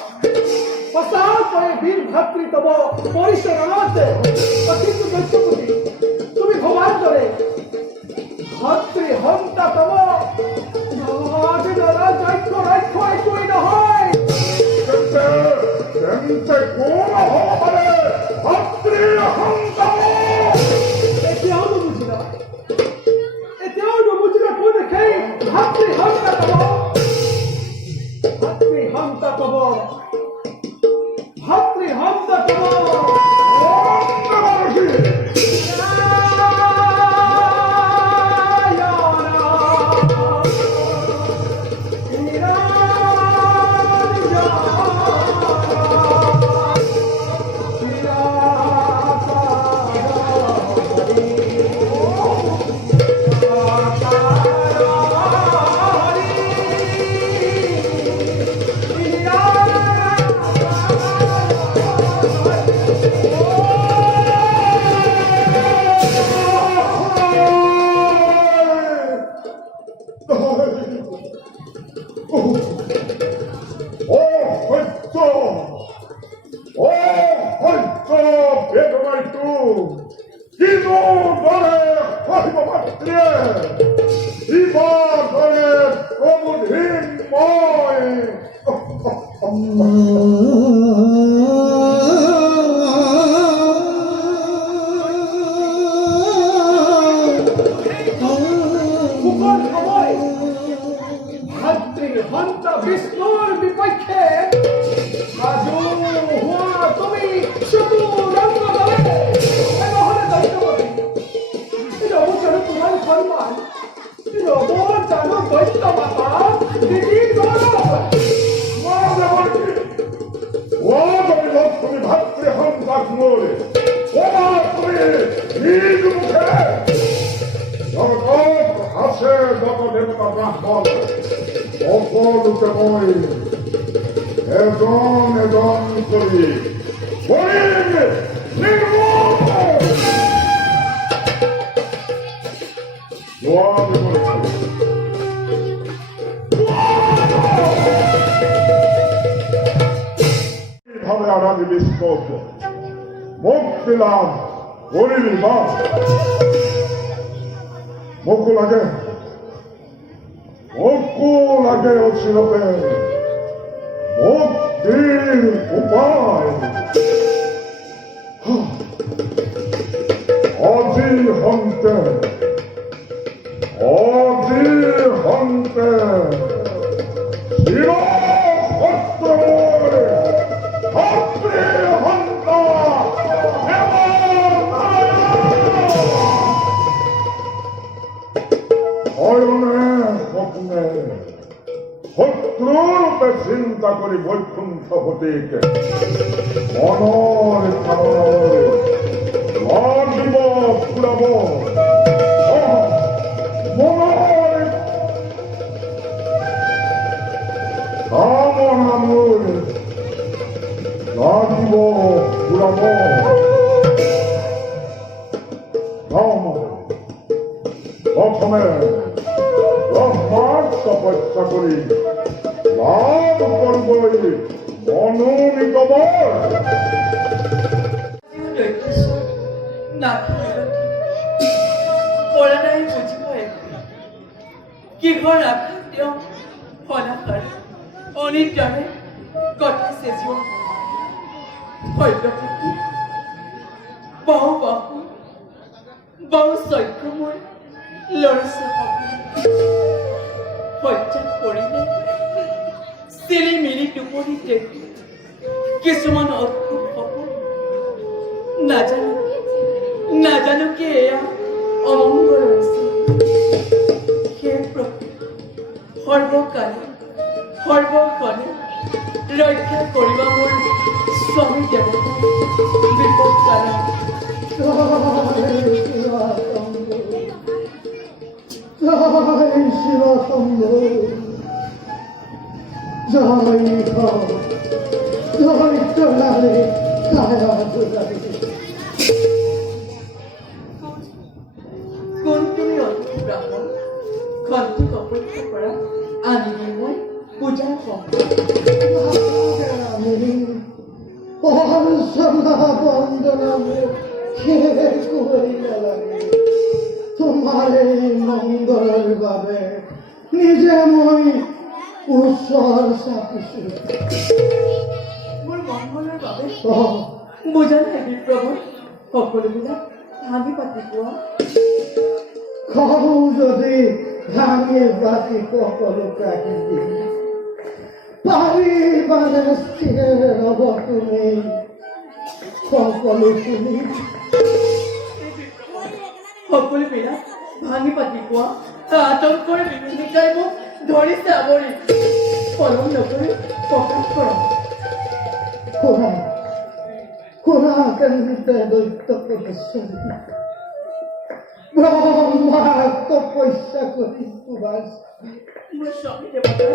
প্রসাদ করে বীর ভাতৃ তব পরিসরণাতে কিন্তু দৈত্যপতি তুমি ভবান করে ভাতৃ হন্তা তব নাজ দ্বারা যজ্ঞ রাক্ষ একই নহয় তেন্তে কোন হবে ভাতৃ হন্তাম এতিয়াও নুবুজিলা কোন দেখেই ভাতৃ হন্তা তব ভাতৃ হন্তা তব ফুকন সময় ভাতৃ হন্ত বিষ্ণুর বিপক্ষে আজো হুয়া তুমি শুধু রঙ্গ দলে নহলে দৈত্যবতী রব যেন তোমার সম্মান রব যেন দৈত্য মাতা দিদি ও তুমি লক্ষ্মী ভাতৃ হন্তাগ্নরে ওমা তুমি নিজ মুখে জগৎ আছে যত দেবতা ব্রাহ্মণ সকলোকে মই এজন এজন কৰি কৰিম নিৰ্মূল জোৱান ভাবে আরাধি বিশ্বক মুক্তি লাভ করিবি বা মোকো লাগে অচিরতে মুক্তির উপায় আজি হন্তে শির সত্যময় ভক্তি হন্ত অয়নে স্বপ্নে শত্রুরূপে চিন্তা করি বৈকুণ্ঠ হতিকে মনের কারণে লাগিব ফুরাব মনের কামনা মূল লাগিব ফুরাব প্রথমে ব্রহ্মার তপস্যা করি লাভ করবই মনোনীত বল কিহৰ আঘাত তেওঁ অনাশাৰ অনিদ্ৰাৰে কটাইছে জীৱ সত্যপতি বহু বাহু বহু চক্ষুময় ল'ৰা সজ্জাত পৰিলে চিলি মিলি টোপনি দেখি কিছুমান অদ্ভুত সপোন নাজানো কি এয়া অমংগল হৈছে সেই প্ৰতি সৰ্বকালে সৰ্বক্ষণে ৰক্ষা কৰিবা মোৰ স্বামী দেৱতা বিপদকালত জয় শিবশম্ভ জয় জয় তোলারে কোন তুমি অতিথি ব্ৰাহ্মণ খন্তিক অপেক্ষা কৰা আনিবি মই পূজাৰ তোমার এই মঙ্গলের বাবে নিজে মই উৎসর চাপিছো মোৰ মংগলৰ বাবে বুজা নাই বিপ্ৰভু সকলোবিলাক ভাঙি পাতি কোৱা কওঁ যদি ভাঙি পাতি সকলো কাটি দিম পাৰি মানে স্থিৰ ৰব তুমি সকলো শুনি সকলোবিলাক ভাঙি পাতি কোৱা আতংকৰ বিভীষিকাই মোক ধৰিছে আৱৰি পলম নকৰি প্ৰকাশ কৰা কোনা কেন্দ্রিতে দৈত্য প্রতিশ্রুতি ব্রহ্মা তপস্যা করি সুবাস মোৰ স্বামী দেৱতাই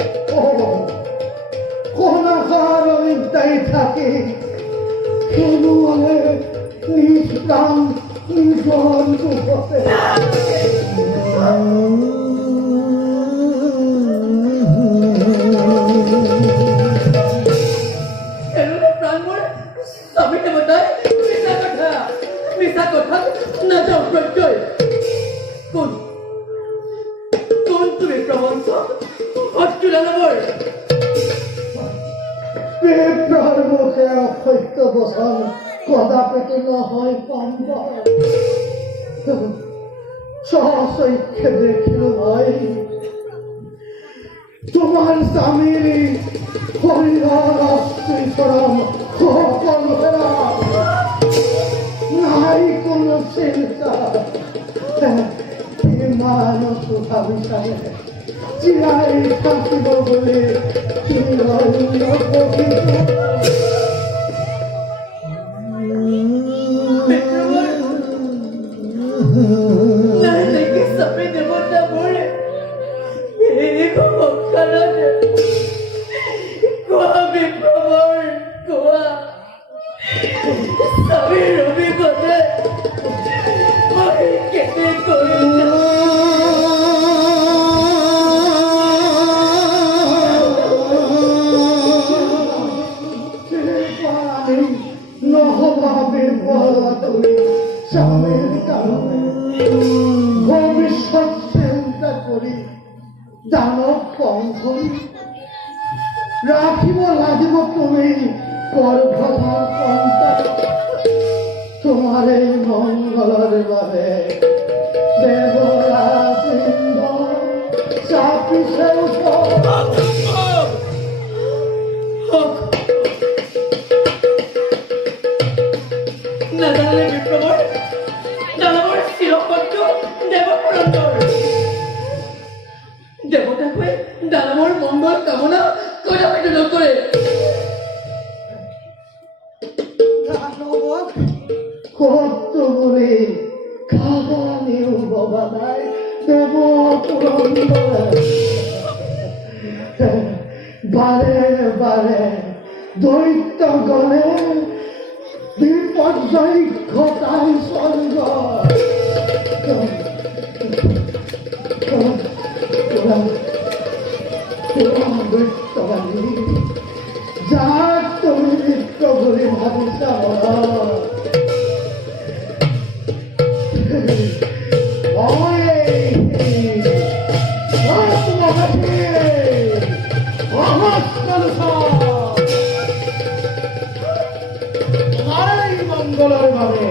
কোনাকার বিদ্যায় থাকে কেবলে নিজ প্রাণ নিজন দুঃখতে স্বামী দেৱতাই মিছা কথা নাযাওঁ প্ৰত্যয় কোন তুমি প্ৰবঞ্চ অষ্টুলা নগৰ পেটৰ মুখে অসত্য বচন কদাপিতো নহয় সম্ভৱ। স্বচক্ষে দেখিলো মই তোমার স্বামীর হরিহর অস্ত্রীকরণ সকল নাই কোনো চিন্তা ইমান সুভাবিচারে চিরাই থাকিব বলে Narinig ka sabi ni mo na muli. Hindi ko magkalan. Kuha, favor. Kuha. Sabi Ruby ko na. Makikita ko rin. নহভাবে বলা তুমি স্বামীর কারণে ভবিষ্যৎ চিন্তা করি দানব পঙ্খ রাখিব লাগিব তুমি গর্ভধার সন্তান তোমার এই মঙ্গলের বাবে দেবরাজ ইন্দ্র চাপিছে Nadale mi favor. Nadamor শিরোপত্র দেবপুরন্দর। দেবতা হয়ে দানবর মঙ্গল কামনা কদাপিত নকরে। কত বলে খাগানেও ববাদায় দেব পুরন্দর বারে বারে দৈত্য গণে বিপর্যয় ঘটায় স্বর্গ দৈত্যবাণী যার তুমি নৃত্য বলে ভাবিস মঙ্গলের ভাবে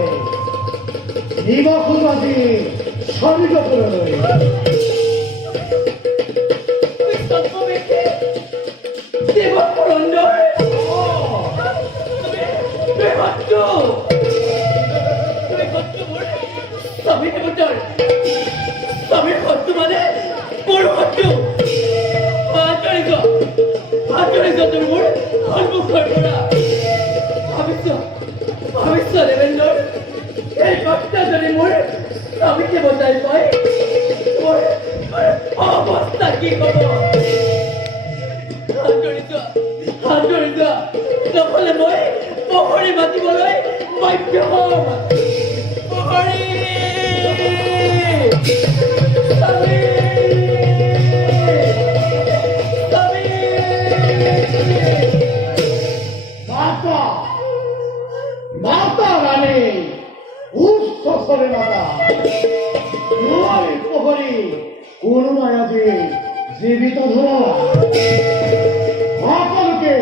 নিবাসী স্বর্গ করে দেবপুরন্দর। তুমি ভক্ত। তুমি ভক্ত বলে স্বামী দেবতার। স্বামীর ভক্ত মানে বড় ভক্ত। আচরিত তুমি মোর সন্মুখৰ পৰা ভাবিছ দেবেন্দৰ এই কথা যদি মোৰ স্বামীকে বজাই পায় মোৰ অৱস্থা কি হ'ব? আচৰিত নহ'লে মই পহৰি মাতিবলৈ বাধ্য হ'ম। পহৰি মাতা মাতা রানী উচ্চ সরে মাতা নয় প্রহরী করুণায় আজি জীবিত ধরা সকলকে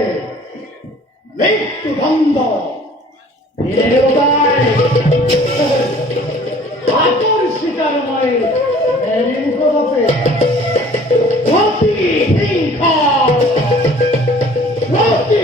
মৃত্যুদণ্ড ফিরে দেবতায় হাতর শিকার নয় মেরিন প্রভাবে প্রতি হিংসা প্রতি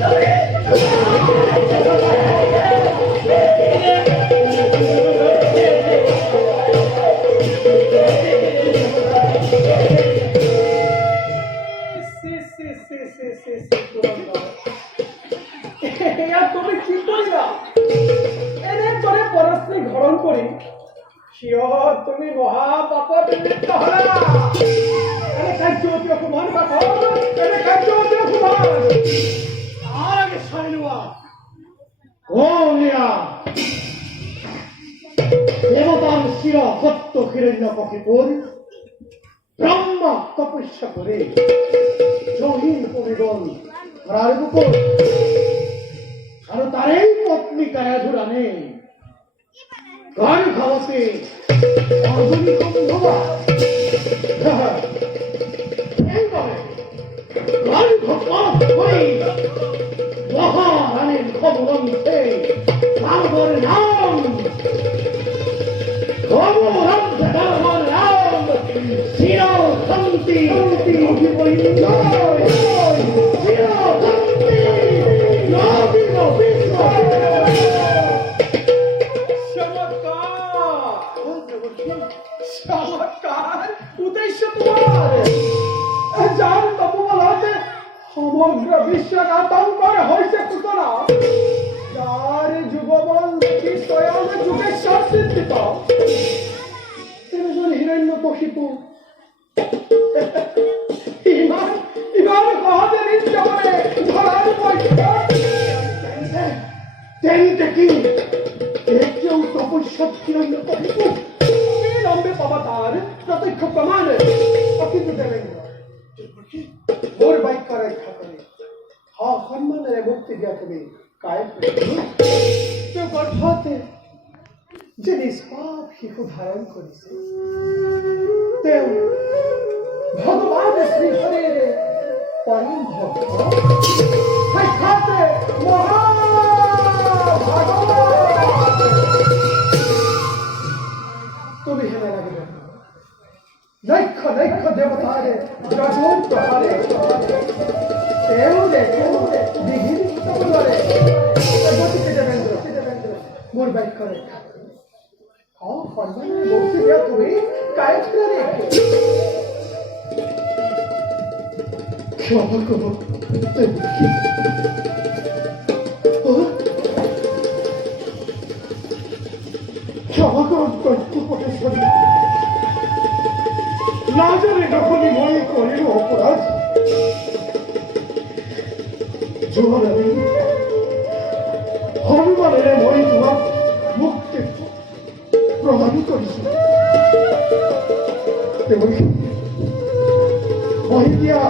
Sorry. এয়া তুমি কি কৰিবা এনেদৰে পৰশ্ৰী ঘৰণ কৰি সিয় তুমি মহাপাপত লিপ্ত হলা এনে কাৰ্য অতি অপমান এনে কাৰ্য অতি অপমান তাৰ আগে চাই লোৱা ও মিয়া দেবতার শির সত্য হিরণ্য কপিপুর ব্রহ্মা তপস্যা করে জহির পরিগণ ধরার উপর আর তারই পত্নী কায়াধুরা নেই গান খাওয়াতে অর্জনী কম্ভবা এইভাবে গান খপাত করে মহারানীর খবরন্তে তারপর নাম খবরন্তে তারপর নাম চির শান্তি চির শান্তি নবীন বিশ্ব চমৎকার উদ্দেশ্য তোমার যার তপবলাতে সমগ্র বিশ্বর আতঙ্কর হয়েছে পুতনা যার যুগবল দেখি স্বয়ং যুগেশ্বর সিদ্ধিত তিনজন হিরণ্য কশিপু ইমান সহজে নিত্য করে ধরার তেনতে কি কেউ তপস্যা হিরণ্য কশিপু লম্বে পাবা তার প্রত্যক্ষ প্রমাণ অকিন্তু দেবেন ওর বাইক করাই খাতারে সম্মানের মুক্তি দিয়া তুমি কায় কেউ গর্ভতে যে নিষ্পাপ শিশু ধারণ করেছে তেও ভগবান শ্রীহরির পরম ভক্ত সাক্ষাতে মহাভাগবত তুমি হেলে লাগবে নৈক্ষ নৈক্ষ দেবতারে যজন প্রহারে তেউরে দিঘির কবলরে গতিকে দেবেন্দ্র মোর বাইক করে সম্মানের মুক্তি দিয়া তুমি কায়েত করে ক্ষমা করো ক্ষমা করো কর্তৃপক্ষের না জানি যখনই মনে করিল অপরাধ জোয়ারি হনুমানের মই তোমার মুক্তি প্রদান করেছিল তেমনি মই দিয়া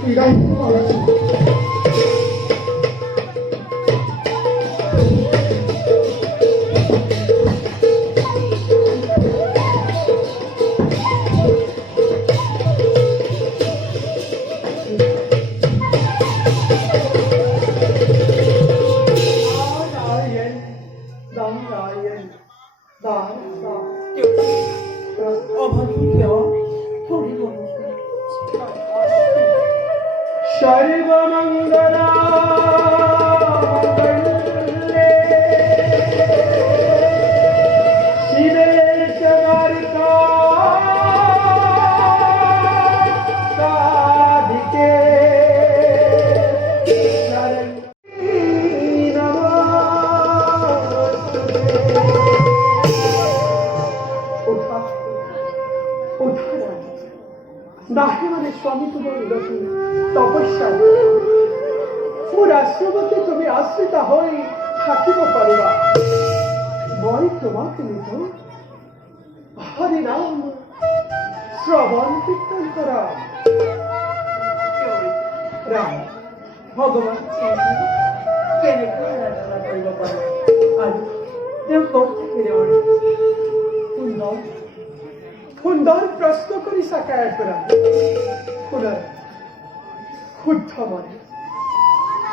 বিদায় করেছিল সর্বমঙ্গলা শিবে সমার্থা সাধিকে নাহে মানে স্বামী তোমার উদাসীন তপস্যা মোর আশ্রমতে তুমি আশ্রিতা হই থাকিব পারিবা মই তোমাকে নিত হরি নাম শ্রবণ কীর্তন করা রাম ভগবান কেনেকৈ আৰাধনা কৰিব পাৰে আৰু তেওঁ ক'ত থাকিলে মানে সুন্দর সুন্দর প্রশ্ন করি সাকায় করা শুনার শুদ্ধ মনে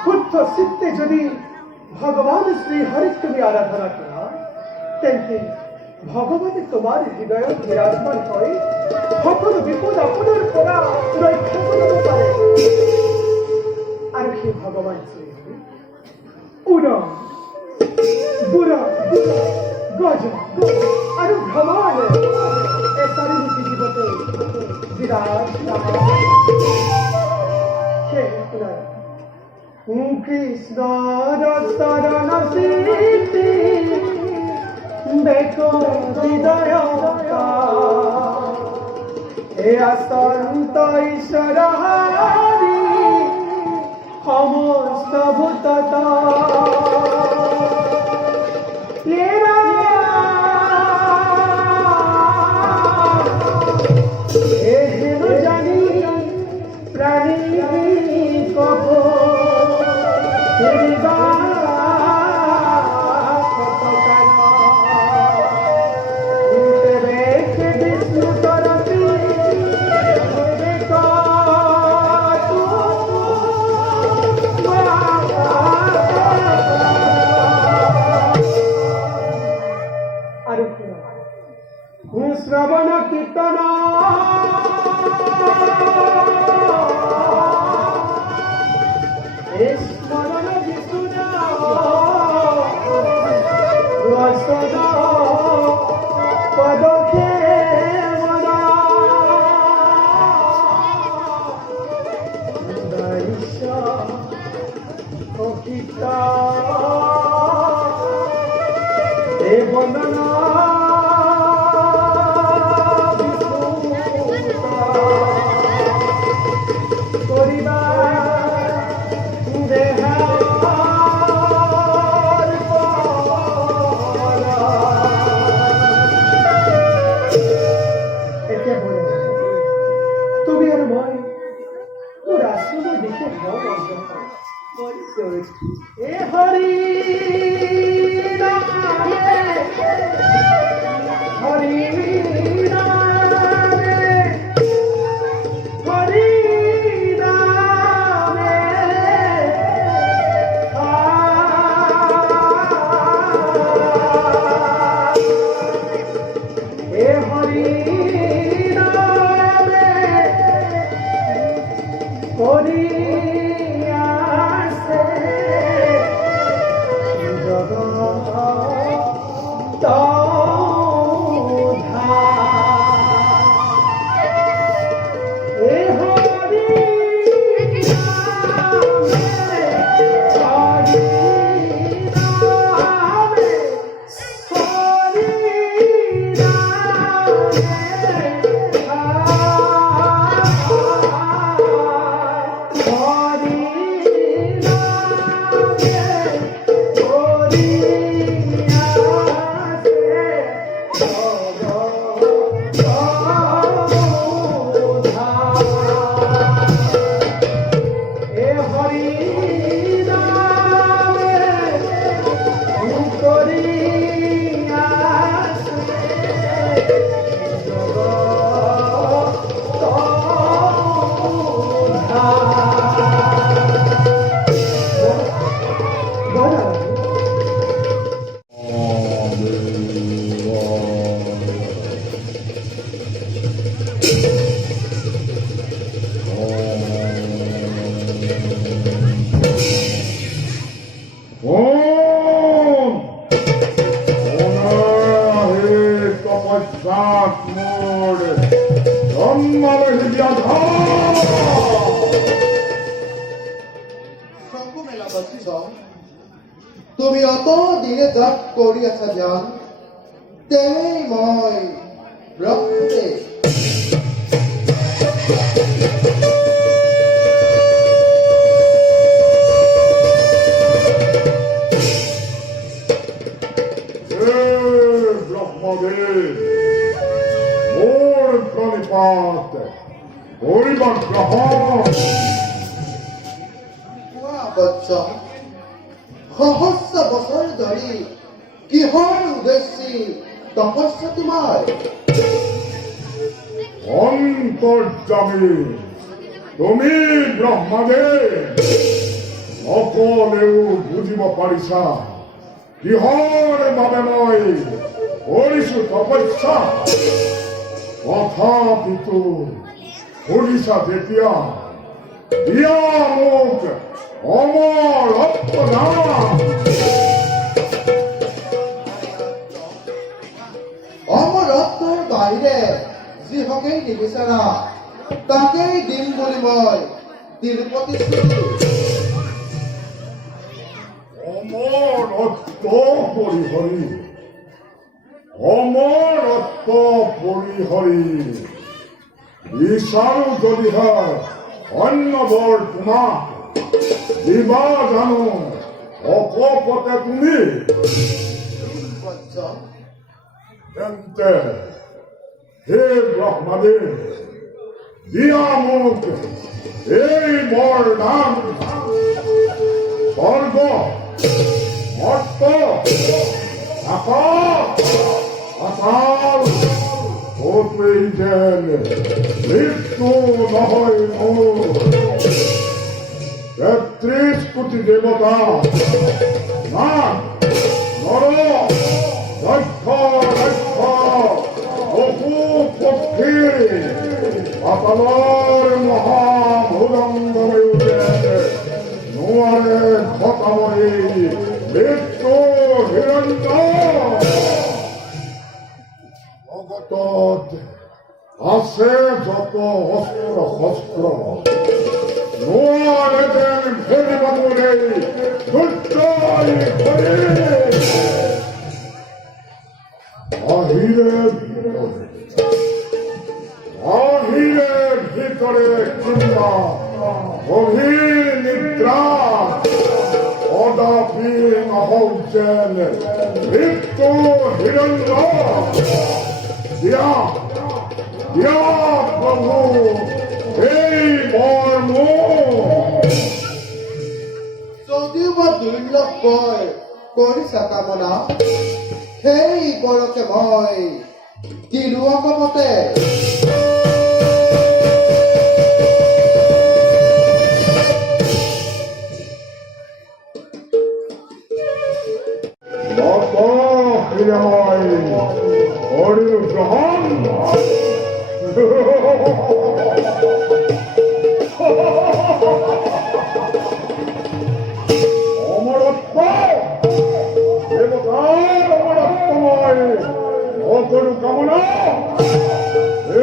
শুদ্ধ চিত্তে যদি ভগবান শ্রী হরি তুমি আরাধনা করা তেমনি ভগবান তোমার হৃদয় বিরাজমান হয় সকল বিপদ আপনার করা রক্ষা করতে পারে আর সেই ভগবান শ্রী হরি উড়া বুড়া গজ আৰু ভ্ৰমণ এই চাৰিমুখী জীৱতে বিৰাট সেই শুনাৰ কৃষ্ণ চরণ স্মৃতি দেখো হৃদয় এ অসন্ত ঈশ্বর হরি সমস্ত ভূতত জানি প্রাণী কব বিষ্ণু তরফি শ্রবণ কীর্তন স্মরণ বিষ্ণু রসদ পদকে বন্দনা তুমি আর মই তোর আশ্রম দেখে এ হরি হরি হরি এ হরি করিয়াছে জগৎ উদ্ধার। এ হরি তুমি অত দিনে জাপ কৰি আছা ধ্যান তেৱেই মই ৰক্তে ব্ৰহ্মদেৱ মোৰ প্ৰণিপাত কৰিবাৰ গ্ৰহণ বৎস সহস্ৰ বছৰ ধৰি কিহৰ উদ্দেশ্যে তপস্যা তোমাৰ অন্তৰ্যামী তুমি ব্ৰহ্মদেৱ সকলেও বুজিব পাৰিছা কিহৰ বাবে মই কৰিছো তপস্যা তথাপিতো শুনিছা যেতিয়া দিয়া মোক অমৰত্ব নাম অমৰত্বৰ বাহিৰে যিহকেই নিবিচাৰা তাকেই দিম বুলি মই তিৰুপতি অমরত্ব পরিহরি, অমরত্ব পরিহরি। বিচাৰো যদি হয় অন্য বৰ তোমাক দিবা জানো অকপতে তুমি, বৎস, তেন্তে হে ব্ৰহ্মদেৱ, দিয়া মোক এই বৰদান। স্বৰ্গ, মৰ্ত, আকাশ, পাতাল, ক'তোৱেই যেন মৃত্যু নহয় মোৰ। ৩৩ কোটি দেৱতা, নাগ, নৰ, দক্ষ, দক্ষ, পশু পক্ষী, পাতালৰ মহাভুজংগময়ো যেন নোৱাৰে ঘটাবই মৃত্যু হিৰণ্য। জগতত আছে যত অস্ত্ৰ শস্ত্ৰ, নোৱাৰে যেন ভেদিবলৈ দুৰ্জয় কৰি। আহিলে ভিতরে কিংবা গভীর নিদ্রা, কদাপি নহওক যেন মৃত্যু হিৰণ্য। দিয়া দিয়া প্ৰভু এই বৰ মোৰ। যদিও বা দুৰ্লভ বৰ কৰিছা কামনা, সেই বৰকে মই দিলো অকপতে। হরির গ্রহণ অমরত্ব, দেবতার অমরত্বময় অকরু কামনা।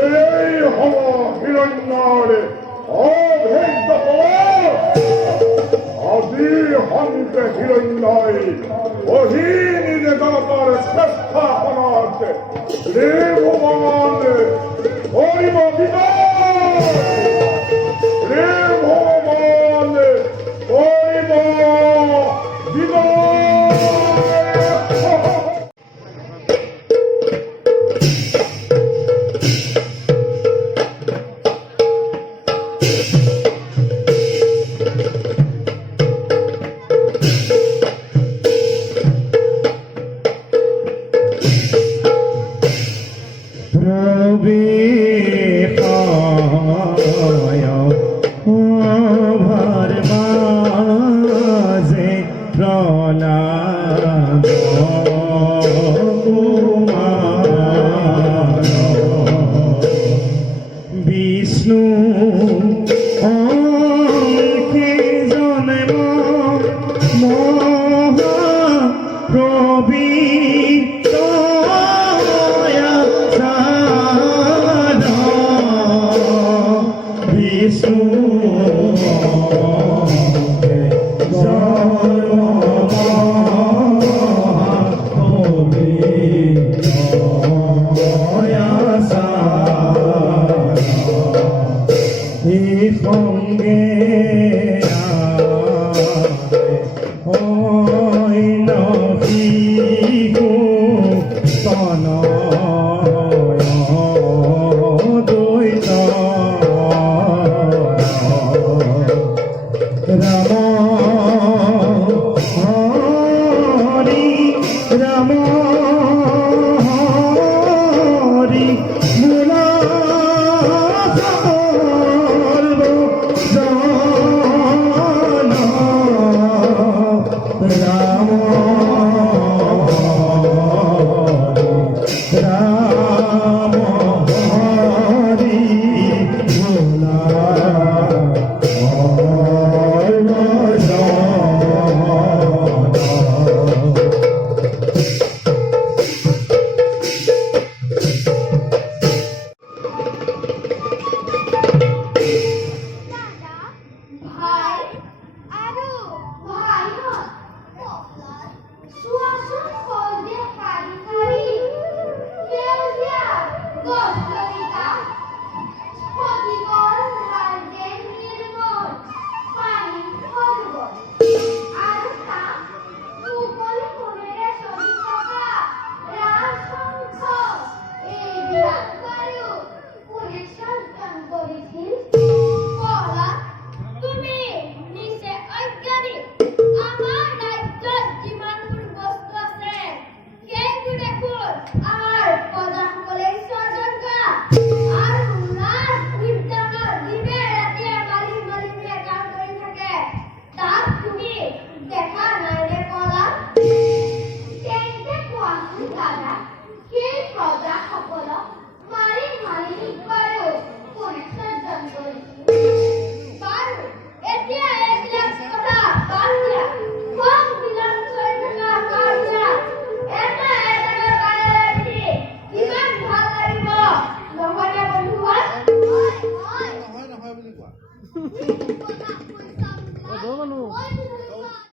এই হব হিরণ্যর অভেদ্য ফল। আজি হন্তে হিরণ্যই অহিনী দেবতার শ্রেষ্ঠাসনত ত্রিভুবন করিব বিজয়। ত্রিভুবন করিব বিজয়। বিষ্ণু অংকে জন্ম মহাপ্রবীত বিষ্ণু অংকে জন্ম মহাপ্রবীত সঙ্গে রাম হরি মুলা লগৰীয়া বন্ধু হ'ল নহয় নহয় বুলি কোৱা